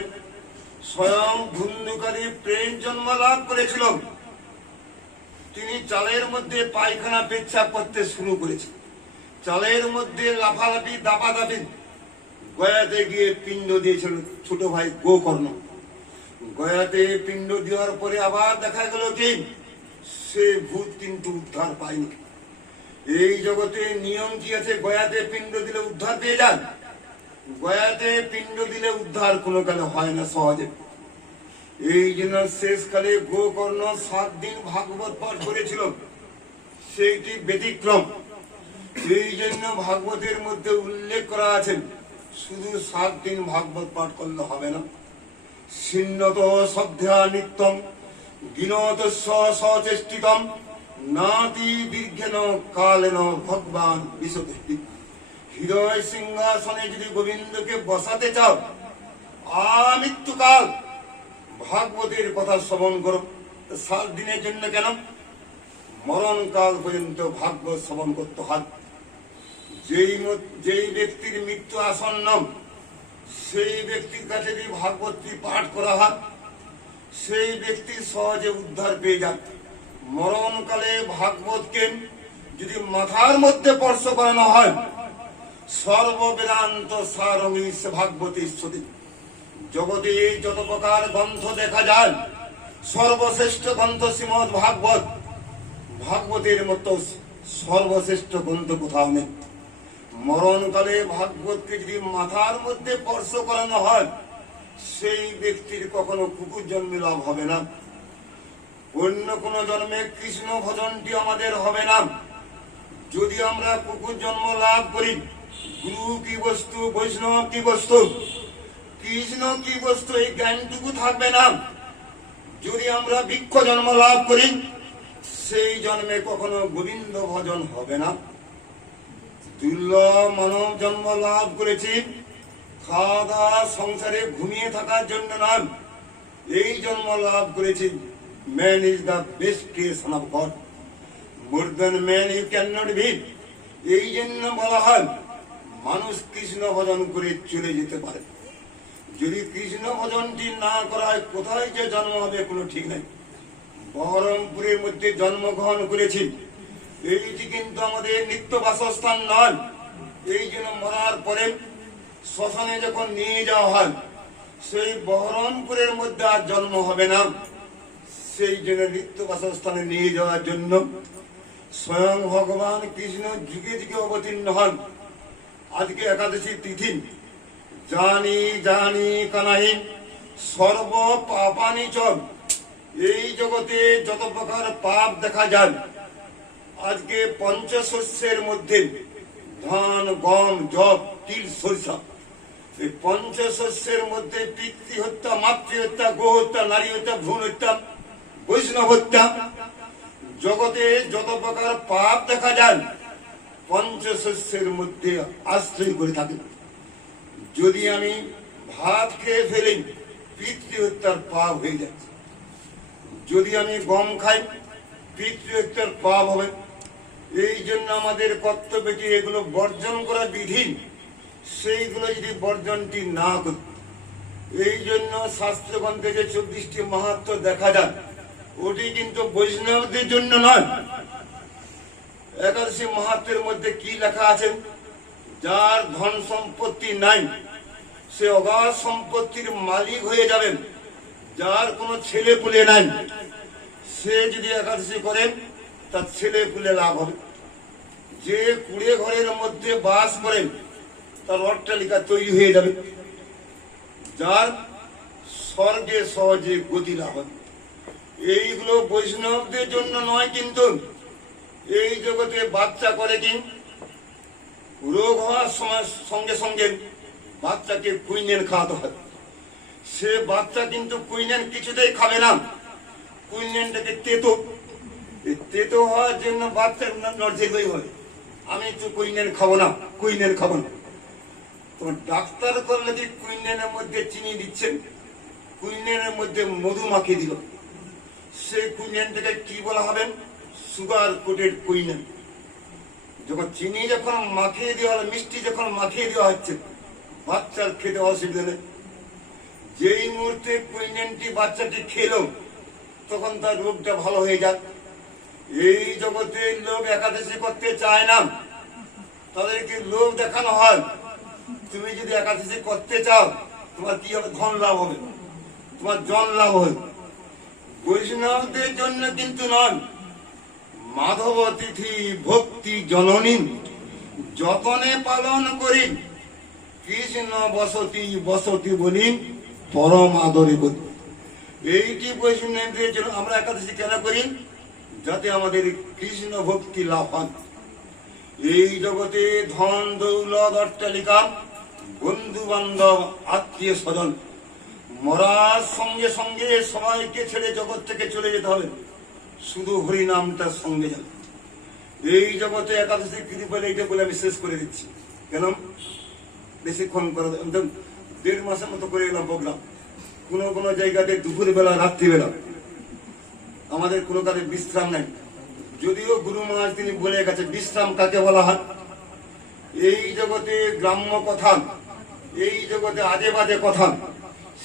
স্বয়ং ধুন্ধুকারী প্রেম জন্ম লাভ করেছিল। তিনি চালের মধ্যে পায়খানা পেচ্ছাপ করতে শুরু করেছে, চালের মধ্যে লাফালাফি দাপাদাপি। গয়াতে গিয়ে পিণ্ড দিয়েছিল ছোট ভাই গোকর্ণ। গয়াতে পিণ্ড দেওয়ার পরে আবার দেখা গেল কি সে ভূত কিন্তু উদ্ধার পায়নি। এই জগতে নিয়ম কি আছে? গয়াতে পিণ্ড দিলে উদ্ধার পেয়ে যান। গয়াতে পিণ্ড দিলে উদ্ধার কোনো কালে হয় না সহজে। এই জন্য শেষকালে গোকর্ণ 7 দিন ভাগবত পাঠ করেছিল, সেইটি ব্যতিক্রম। এই জন্য ভাগবতের মধ্যে উল্লেখ করা আছে শুধু 7 দিন ভাগবত পাঠ করলে হবে না। ছিন্নত শ্রদ্ধা নিত্যম বিনোদস্য সচেষ্টিতম নাতি দীর্ঘেন কালেন ভগবান বিশতি। হৃদয় সিংহাসনে যদি গোবিন্দকে বসাতে চাও আমৃত্যুকাল ভাগবতের কথা শ্রবণ করো। 7 দিনের জন্য কেন? মরণকাল পর্যন্ত ভাগবত শ্রবণ করতে হয়। যেই ব্যক্তির মৃত্যু আসন্ন সেই ব্যক্তির কাছে যদি ভাগবতী পাঠ করা হয় সেই ব্যক্তি সহজে উদ্ধার পেয়ে যান। মরণকালে ভাগবতকে যদি মাথার মধ্যে স্পর্শ করানো হয় সর্ববেদান্ত সারঙ্গী ভাগবতী স্থিতি। জগতে যত প্রকার গ্রন্থ দেখা যায় সর্বশ্রেষ্ঠ গ্রন্থ শ্রীমদ ভাগবত। ভাগবতের মতো সর্বশ্রেষ্ঠ গ্রন্থ কোথাও নেই। মরণকালে ভাগবতকে যদি মাথার মধ্যে স্পর্শ করানো হয় সেই ব্যক্তির কখনো কুকুর জন্মে লাভ হবে না। অন্য কোন জন্মে কৃষ্ণ ভজনটি আমাদের হবে না। যদি আমরা কুকুর জন্ম লাভ করি, গুরু কি বস্তু, বৈষ্ণব কি বস্তু, কৃষ্ণ কি বস্তু, এই জ্ঞানটুকু থাকবে না। যদি আমরা বৃক্ষ জন্ম লাভ করি সেই জন্মে কখনো গোবিন্দ ভজন হবে না। দুর্লভ মানব জন্ম লাভ করেছি খাওয়া দাওয়া সংসারে ঘুমিয়ে থাকার জন্য নয়, এই জন্ম লাভ করেছি man is the best creation of God, more than man you can not be. এই জন্য বলা হয় মানুষ কৃষ্ণ ভজন করে চলে যেতে পারে। যদি কৃষ্ণ ভজনটি না করা হয় কোথায় যে জন্ম হবে কোনো ঠিক নাই। বহরমপুরের মধ্যে জন্মগ্রহণ করেছি, এইটি কিন্তু আমাদের নিত্য বাসস্থান নয়। এই জন্য মরার পরে শ্মশানে যখন নিয়ে যাওয়া হয় সেই বহরমপুরের মধ্যে আর জন্ম হবে না। সেই জন্য নিত্য বাসস্থানে নিয়ে যাওয়ার জন্য স্বয়ং ভগবান কৃষ্ণ যুগে যুগে অবতীর্ণ হন। আজকে একাদশী তিথি। জানি জানি কানাই সর্ব পাপানি চ। এই জগতে যত প্রকার পাপ দেখা যায় আজকে পঞ্চশস্যের মধ্যে ধান, গম, যব, তিল, সরিষা, এই পঞ্চশস্যের মধ্যে পিতৃ হত্যা, মাতৃ হত্যা, গো হত্যা, নারী হত্যা, ভ্রূণ হত্যা, বৈষ্ণব হত্যা, জগতে যত প্রকার পাপ দেখা যায় পঞ্চশস্যের মধ্যে আশ্রয় করে থাকে। যদি আমি ভাত খেয়ে ফেলি পিতৃ হত্যার পাপ হয়ে যাচ্ছে। যদি আমি গম খাই পিতৃ হত্যার পাপ হবে। এই জন্য আমাদের কর্তব্যটি এগুলো বর্জন করা বিধি, সেইগুলো যদি বর্জনটি না করি। এই জন্য শাস্ত্রগ্রন্থে যে 24টি মাহাত্ম্য দেখা যায় ওটি কিন্তু বৈষ্ণবদের জন্য নয়। একাদশী মাহাত্ম্যের মধ্যে কি লেখা আছে? যার ধন সম্পত্তি নাই সে অগাধ সম্পত্তির মালিক হয়ে যাবেন। যার কোনো ছেলে পুলে নাই সে যদি একাদশী করেন তার ছেলে পুলে লাভ হবে। যে কুড়ে ঘরের মধ্যে বাস করেন তার অট্টালিকা তৈরি হয়ে যাবে। যার স্বর্গে সহজে গতি লাভ হবে। এইগুলো বৈষ্ণবদের জন্য নয়। কিন্তু এই জগতে বাচ্চা করে কি রোগ হওয়ার সময় সঙ্গে সঙ্গে বাচ্চাকে কুইনেন খাওয়াতে হয়। সে বাচ্চা কিন্তু কুইনেন কিছুতেই খাবে না। কুইনেনটাকে তেতো, তেতো হওয়ার জন্য বাচ্চার নর্জেগই হয়, আমি তো কুইনেন খাবো না, কুইনেন খাবো না। তোমার ডাক্তার করলে কি কুইনেনের মধ্যে চিনি দিচ্ছেন, কুইনেনের মধ্যে মধু মাখিয়ে দিল, সেই কুইনেনটাকে কি বলা হবে? Sugar coated quinine. যখন চিনি যখন মাখিয়ে দেওয়া হলো, মিষ্টি যখন মাখিয়ে দেওয়া হচ্ছে বাচ্চার খেতে অসুবিধা নেই। যেই মুহূর্তে প্রেগনেন্টি বাচ্চাটি খেলো তখন তার রোগটা ভালো হয়ে যাক। এই জগতে লোক একাদশী করতে চায় না, তাদেরকে লোক দেখানো হয়। তুমি যদি একাদশী করতে চাও তোমার কি হবে? ধন লাভ হবে, তোমার জন লাভ হবে। বৈষ্ণবদের জন্য কিন্তু নন। মাধব তিথি ভক্তি জননী যতনে পালন করি, কৃষ্ণ বসতি বসতি বলি পরম আদরে বলি। এইটি বৈষ্ণবদের জন্য। আমরা একাদশী কেন করি? যাতে আমাদের কৃষ্ণ ভক্তি লাভ হয়। এই জগতে ধন দৌলত অট্টালিকা বন্ধু বান্ধব আত্মীয় স্বজন মরার সঙ্গে সঙ্গে সবাইকে ছেড়ে জগৎ থেকে চলে যেতে হবে, শুধু হরিনামটার সঙ্গে যাবে। এই জগতে একাদশী কৃপা এইটা বলে আমি শেষ করে দিচ্ছি। কেন বেশিক্ষণ করে 1.5 মাসের মতো করে এলাম প্রোগ্রাম। কোনো কোনো জায়গাতে দুপুর বেলা রাত্রিবেলা আমাদের কোনো কাজে বিশ্রাম নেই। যদিও গুরু মহারাজ তিনি বলে গেছে বিশ্রাম কাকে বলা হয়। এই জগতে গ্রাম্য কথা, এই জগতে আজে বাজে কথা,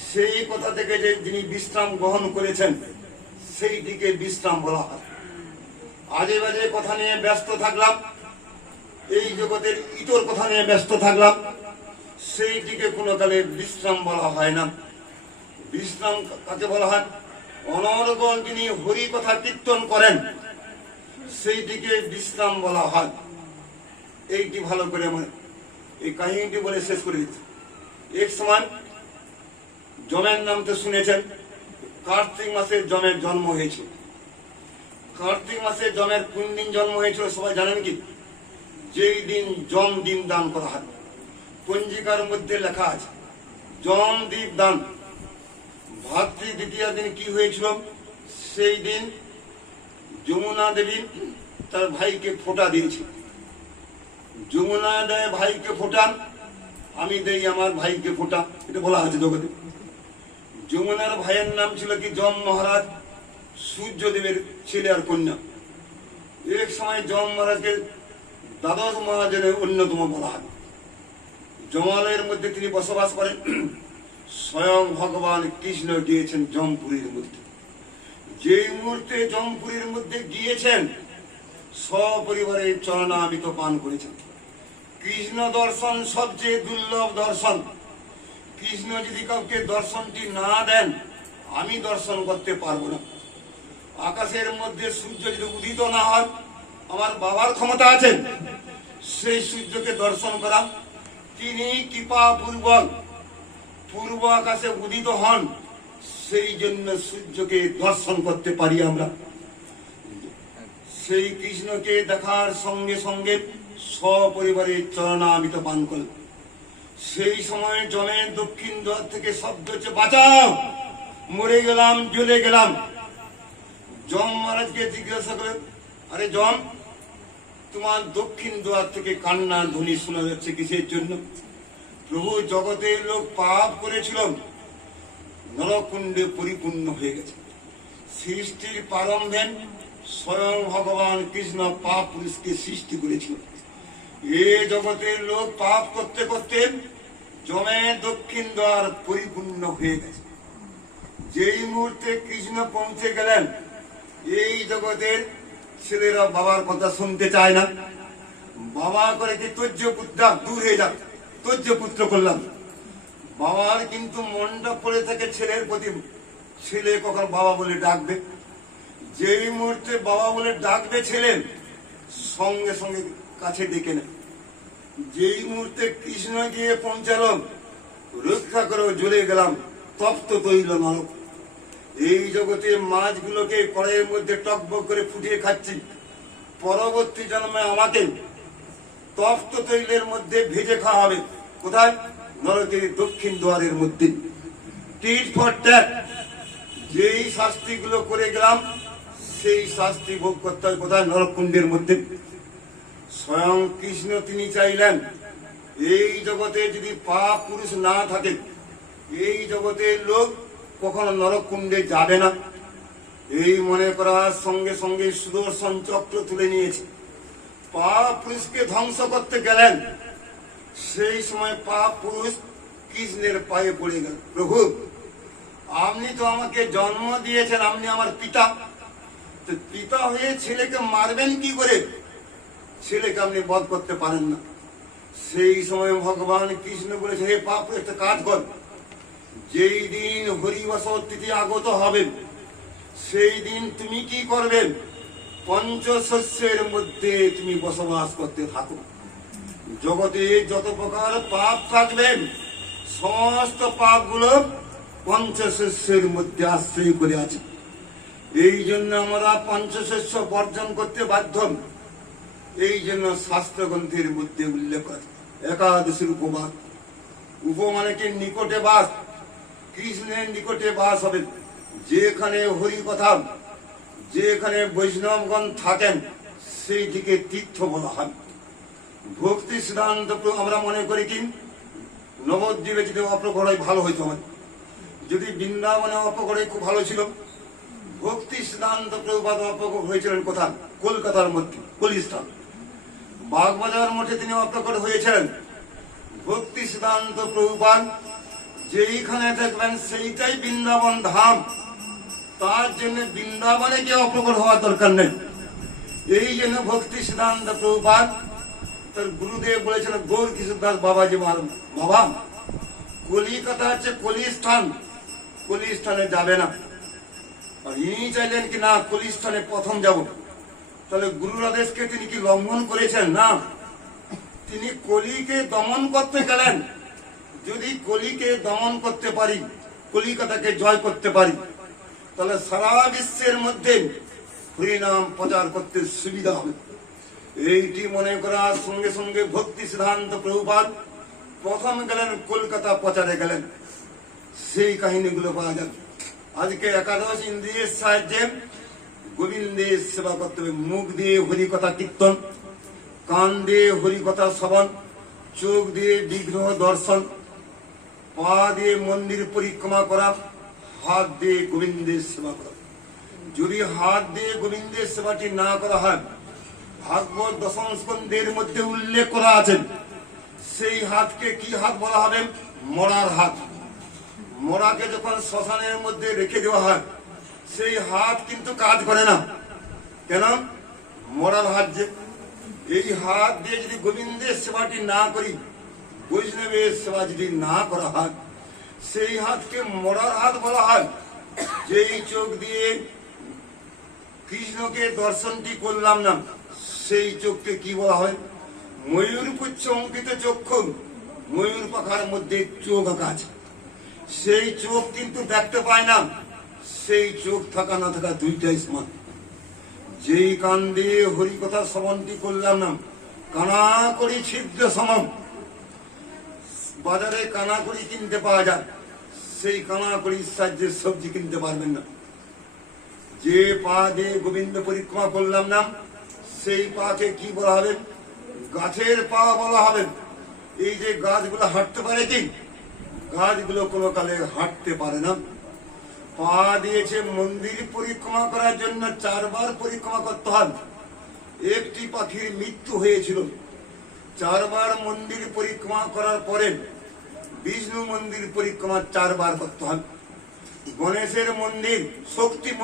সেই কথা থেকে যে যিনি বিশ্রাম গ্রহণ করেছেন সেই দিকে বিশ্রাম বলা হয়। আজে বাজে কথা নিয়ে ব্যস্ত থাকলাম, এই জগতের ইতর কথা নিয়ে ব্যস্ত থাকলাম, সেই দিকে কোনো কালে বিশ্রাম বলা হয় না। বিশ্রাম কাকে বলা হয়? অনর্গল যিনি হরি কথা কীর্তন করেন সেই দিকে বিশ্রাম বলা হয়। এইটি ভালো করে মনে, এই কাহিনীটি বলে শেষ করে দিচ্ছি। এক সময় যমের নাম তো শুনেছেন। কার্তিক মাসে যমের জন্ম হয়েছিল। কার্তিক মাসে যমের কোন দিন জন্ম হয়েছিল সবাই জানেন কি? যেই দিন যম দিন দান করা হয়। পঞ্জিকার মধ্যে লেখা আছে যম দ্বীপ দান। ভাতৃ দ্বিতীয় দিন কি হয়েছিল? সেই দিন যমুনা দেবী তার ভাইকে ফোঁটা দিয়েছিল। যমুনা দেয় ভাইকে ফোঁটা, আমি দেই আমার ভাইকে ফোঁটা, এটা বলা আছে জগতে। যমুনার ভাইয়ের নাম ছিল কি? যম মহারাজ, সূর্যদেবের ছেলে আর কন্যা। এক সময় যম মহারাজকে দ্বাদশ মহারাজের অন্যতম বলা হয়। জমালয়ের মধ্যে তিনি বসবাস করেন। স্বয়ং ভগবান কৃষ্ণ গিয়েছেন জমপুরীর মধ্যে। যে মুহূর্তে জমপুরীর মধ্যে গিয়েছেন সপরিবারে চরণামৃত পান করেছেন। কৃষ্ণ দর্শন সবচেয়ে দুর্লভ দর্শন। কৃষ্ণ যদি কাউকে দর্শনটি না দেন আমি দর্শন করতে পারবো না। আকাশের মধ্যে সূর্য যদি উদিত না হয় আমার বাবার ক্ষমতা আছে সেই সূর্যকে দর্শন করা। তিনি কৃপা পূর্বক পূর্ব আকাশে উদিত হন, সেই জন্য সূর্যকে দর্শন করতে পারি আমরা। সেই কৃষ্ণকে দেখার সঙ্গে সঙ্গে সপরিবারে চরণামৃত পান করল। সেই সময় জমের দক্ষিণ দ্বার থেকে শব্দ হচ্ছে বাঁচাও, মরে গেলাম, জ্বলে গেলাম। যম মহারাজকে জিজ্ঞাসা করে, আরে যম, তোমার দক্ষিণ দ্বার থেকে কান্নার ধ্বনি শোনা যাচ্ছে কিসের জন্য? প্রভু, জগতের লোক পাপ করেছিল, নরকুণ্ডে পরিপূর্ণ হয়ে গেছে। সৃষ্টির প্রারম্ভে স্বয়ং ভগবান কৃষ্ণ পাপ পুরুষকে সৃষ্টি করেছিল। এ জগতের লোক পাপ করতে করতে জমে দক্ষিণ দ্বার পরিপূর্ণ হয়ে গেছে। যেই মুহূর্তে কৃষ্ণ পৌঁছে গেলেন এই জগতের ছেলেরা বাবার কথা শুনতে চায় না। বাবা করে কি তজ্য পুত্র দূর হয়ে যাক, তজ্য পুত্র করলাম। বাবার কিন্তু মনটা পড়ে থাকে ছেলের প্রতি। ছেলে কখন বাবা বলে ডাকবে? যেই মুহূর্তে বাবা বলে ডাকবে ছেলে সঙ্গে সঙ্গে কাছে ডেকে নেয়। যেই মুহূর্তে কৃষ্ণ গিয়ে পৌঁছালো, রক্ষা করে জ্বলে গেলাম, তপ্ত তৈল নরক। এই জগতে মাছগুলোকে কড়াইয়ের মধ্যে টকবক করে ফুটিয়ে খাচ্ছি, পরবর্তী জন্মে আমাকে তপ্ত তৈলের মধ্যে ভেজে খাওয়া হবে। কোথায়? নরকের দক্ষিণ দ্বারের মধ্যে। Tit for tat. যেই শাস্তিগুলো করে গেলাম সেই শাস্তি ভোগ করতে হয় কোথায়? নরকুণ্ডের মধ্যে। স্বয়ং কৃষ্ণ তিনি চাইলেন এই জগতে যদি পাপ পুরুষ না থাকে এই জগতের লোক কখনো নরকুণ্ডে যাবে না। এই মনে করার সঙ্গে সঙ্গে সুদর্শন চক্র তুলে নিয়েছে। পাপ পুরুষকে ধ্বংস করতে গেলেন সেই সময় পাপ পুরুষ কৃষ্ণের পায়ে পড়ে গেল, প্রভু আপনি তো আমাকে জন্ম দিয়েছেন, আপনি আমার পিতা, তো পিতা হয়ে ছেলেকে মারবেন কি করে? ছেলেকে আপনি বধ করতে পারেন না। সেই সময় ভগবান কৃষ্ণ বলেছে, হে পাপ, একটা কাজ কর, যেই দিন হরিবাসর তিথি আগত হবে সেই দিন তুমি কি করবে? পঞ্চশস্যের মধ্যে তুমি বসবাস করতে থাকো। জগতে যত প্রকার পাপ থাকবে সমস্ত পাপগুলো পঞ্চশস্যের মধ্যে আশ্রয় করে আছে। এই জন্য আমরা পঞ্চশস্য বর্জন করতে বাধ্য। এই জন্য শাস্ত্রগ্রন্থের মধ্যে উল্লেখ আছে একাদশীর উপবাস। উপ মানে কি নিকটে বাস, কৃষ্ণের নিকটে বাস হবে। যেখানে হরি কথা, যেখানে বৈষ্ণবগণ থাকেন সেইটিকে তীর্থ বলা হয়। ভক্তি সিদ্ধান্ত আমরা মনে করি কি নবদ্বীপে যদি অপ্রকট হয় ভালো হইতো, হয় যদি বৃন্দাবনে অপ্রকট খুব ভালো ছিল। ভক্তি সিদ্ধান্ত প্রভুপাদ অপ্রকট হয়েছিলেন কোথায়? কলকাতার মধ্যে কলিস্থান। বাগবাজার মঠে তিনি অপ্রকট হয়েছিলেন। ভক্তি সিদ্ধান্ত প্রভুপাদ যেইখানে দেখবেন সেইটাই বৃন্দাবন ধাম, তার জন্য বৃন্দাবনে গিয়ে অপ্রকট হওয়ার দরকার নেই। এই জন্য ভক্তি সিদ্ধান্ত প্রভুপাদ তার গুরুদেব বলেছেন গৌর কিশোর দাস বাবাজি, বাবা কলিকাতা হচ্ছে কলিস্থান, কলিস্থানে যাবে না। আর ইনি চাইলেন কি না কলিস্থানে প্রথম যাব। তাহলে গুরুর আদেশকে তিনি কি লঙ্ঘন করেছেন? না, তিনি কলিকে দমন করতে গেলেন। যদি কলিকে দমন করতে পারি, কলিকাতাকে জয় করতে পারি, তাহলে সারা বিশ্বের মধ্যে হরিনাম প্রচার করতে সুবিধা হবে। এইটি মনে করার সঙ্গে সঙ্গে ভক্তি সিদ্ধান্ত প্রভুপাদ প্রথম গেলেন কলকাতা প্রচারে গেলেন। সেই কাহিনীগুলো পাওয়া যাবে। আজকে একাদশ ইন্দ্রিয়ের সাহায্যে গোবিন্দের সেবা করতে হবে। মুখ দিয়ে হরিকথা কীর্তন, কান দিয়ে হরিকথা শ্রবণ, চোখ দিয়ে বিগ্রহ দর্শন, পা দিয়ে মন্দির পরিক্রমা করা, হাত দিয়ে গোবিন্দের সেবা করা। যদি হাত দিয়ে গোবিন্দের সেবাটি না করা হয়, ভাগবত দশম স্কন্ধের মধ্যে উল্লেখ করা আছে সেই হাতকে কি হাত বলা হবে? মরার হাত। মরাকে যখন শ্মশানের মধ্যে রেখে দেওয়া হয় সেই হাত কিন্তু কাজ করে না। কেন? মরার হাত যে। এই হাত দিয়ে যদি গোবিন্দের সেবাটি না করি, বৈষ্ণবের সেবা যদি না করা হয়, সেই হাতকে মরার হাত বলা হয়। যেই চোখ দিয়ে কৃষ্ণকে দর্শনটি করলাম না, সেই চোখকে কি বলা হয়? ময়ূর পুচ্ছ অঙ্কিত চক্ষু। ময়ূর পাখার মধ্যে চোখ আঁকা আছে, সেই চোখ কিন্তু দেখতে পায় না। সেই চোখ থাকা না থাকা দুইটাই সমান। যেই কান দিয়ে হরিকথা শ্রবণটি করলাম না, কানা করি ছিদ্র সম। বাজারে কানা করি কিনতে পাওয়া যায়, সেই কানা করির সাহায্যে সবজি কিনতে পারবেন না। যে পা দিয়ে গোবিন্দ পরিক্রমা করলাম না, সেই পাকে কি বলা হবে? গাছের পা বলা হবে। এই যে গাছগুলো হাঁটতে পারে কি? গাছগুলো কোনো কালে হাঁটতে পারে না। পা দিয়েছে মন্দির পরিক্রমা করার জন্য, 4 বার পরিক্রমা করতে হয়। একটি পাখির মৃত্যু হয়েছিল, 4 বার মন্দির পরিক্রমা করার পরে বিষ্ণু মন্দির পরিক্রমা 4 বার করতে হয়। গণেশের মন্দির, শক্তি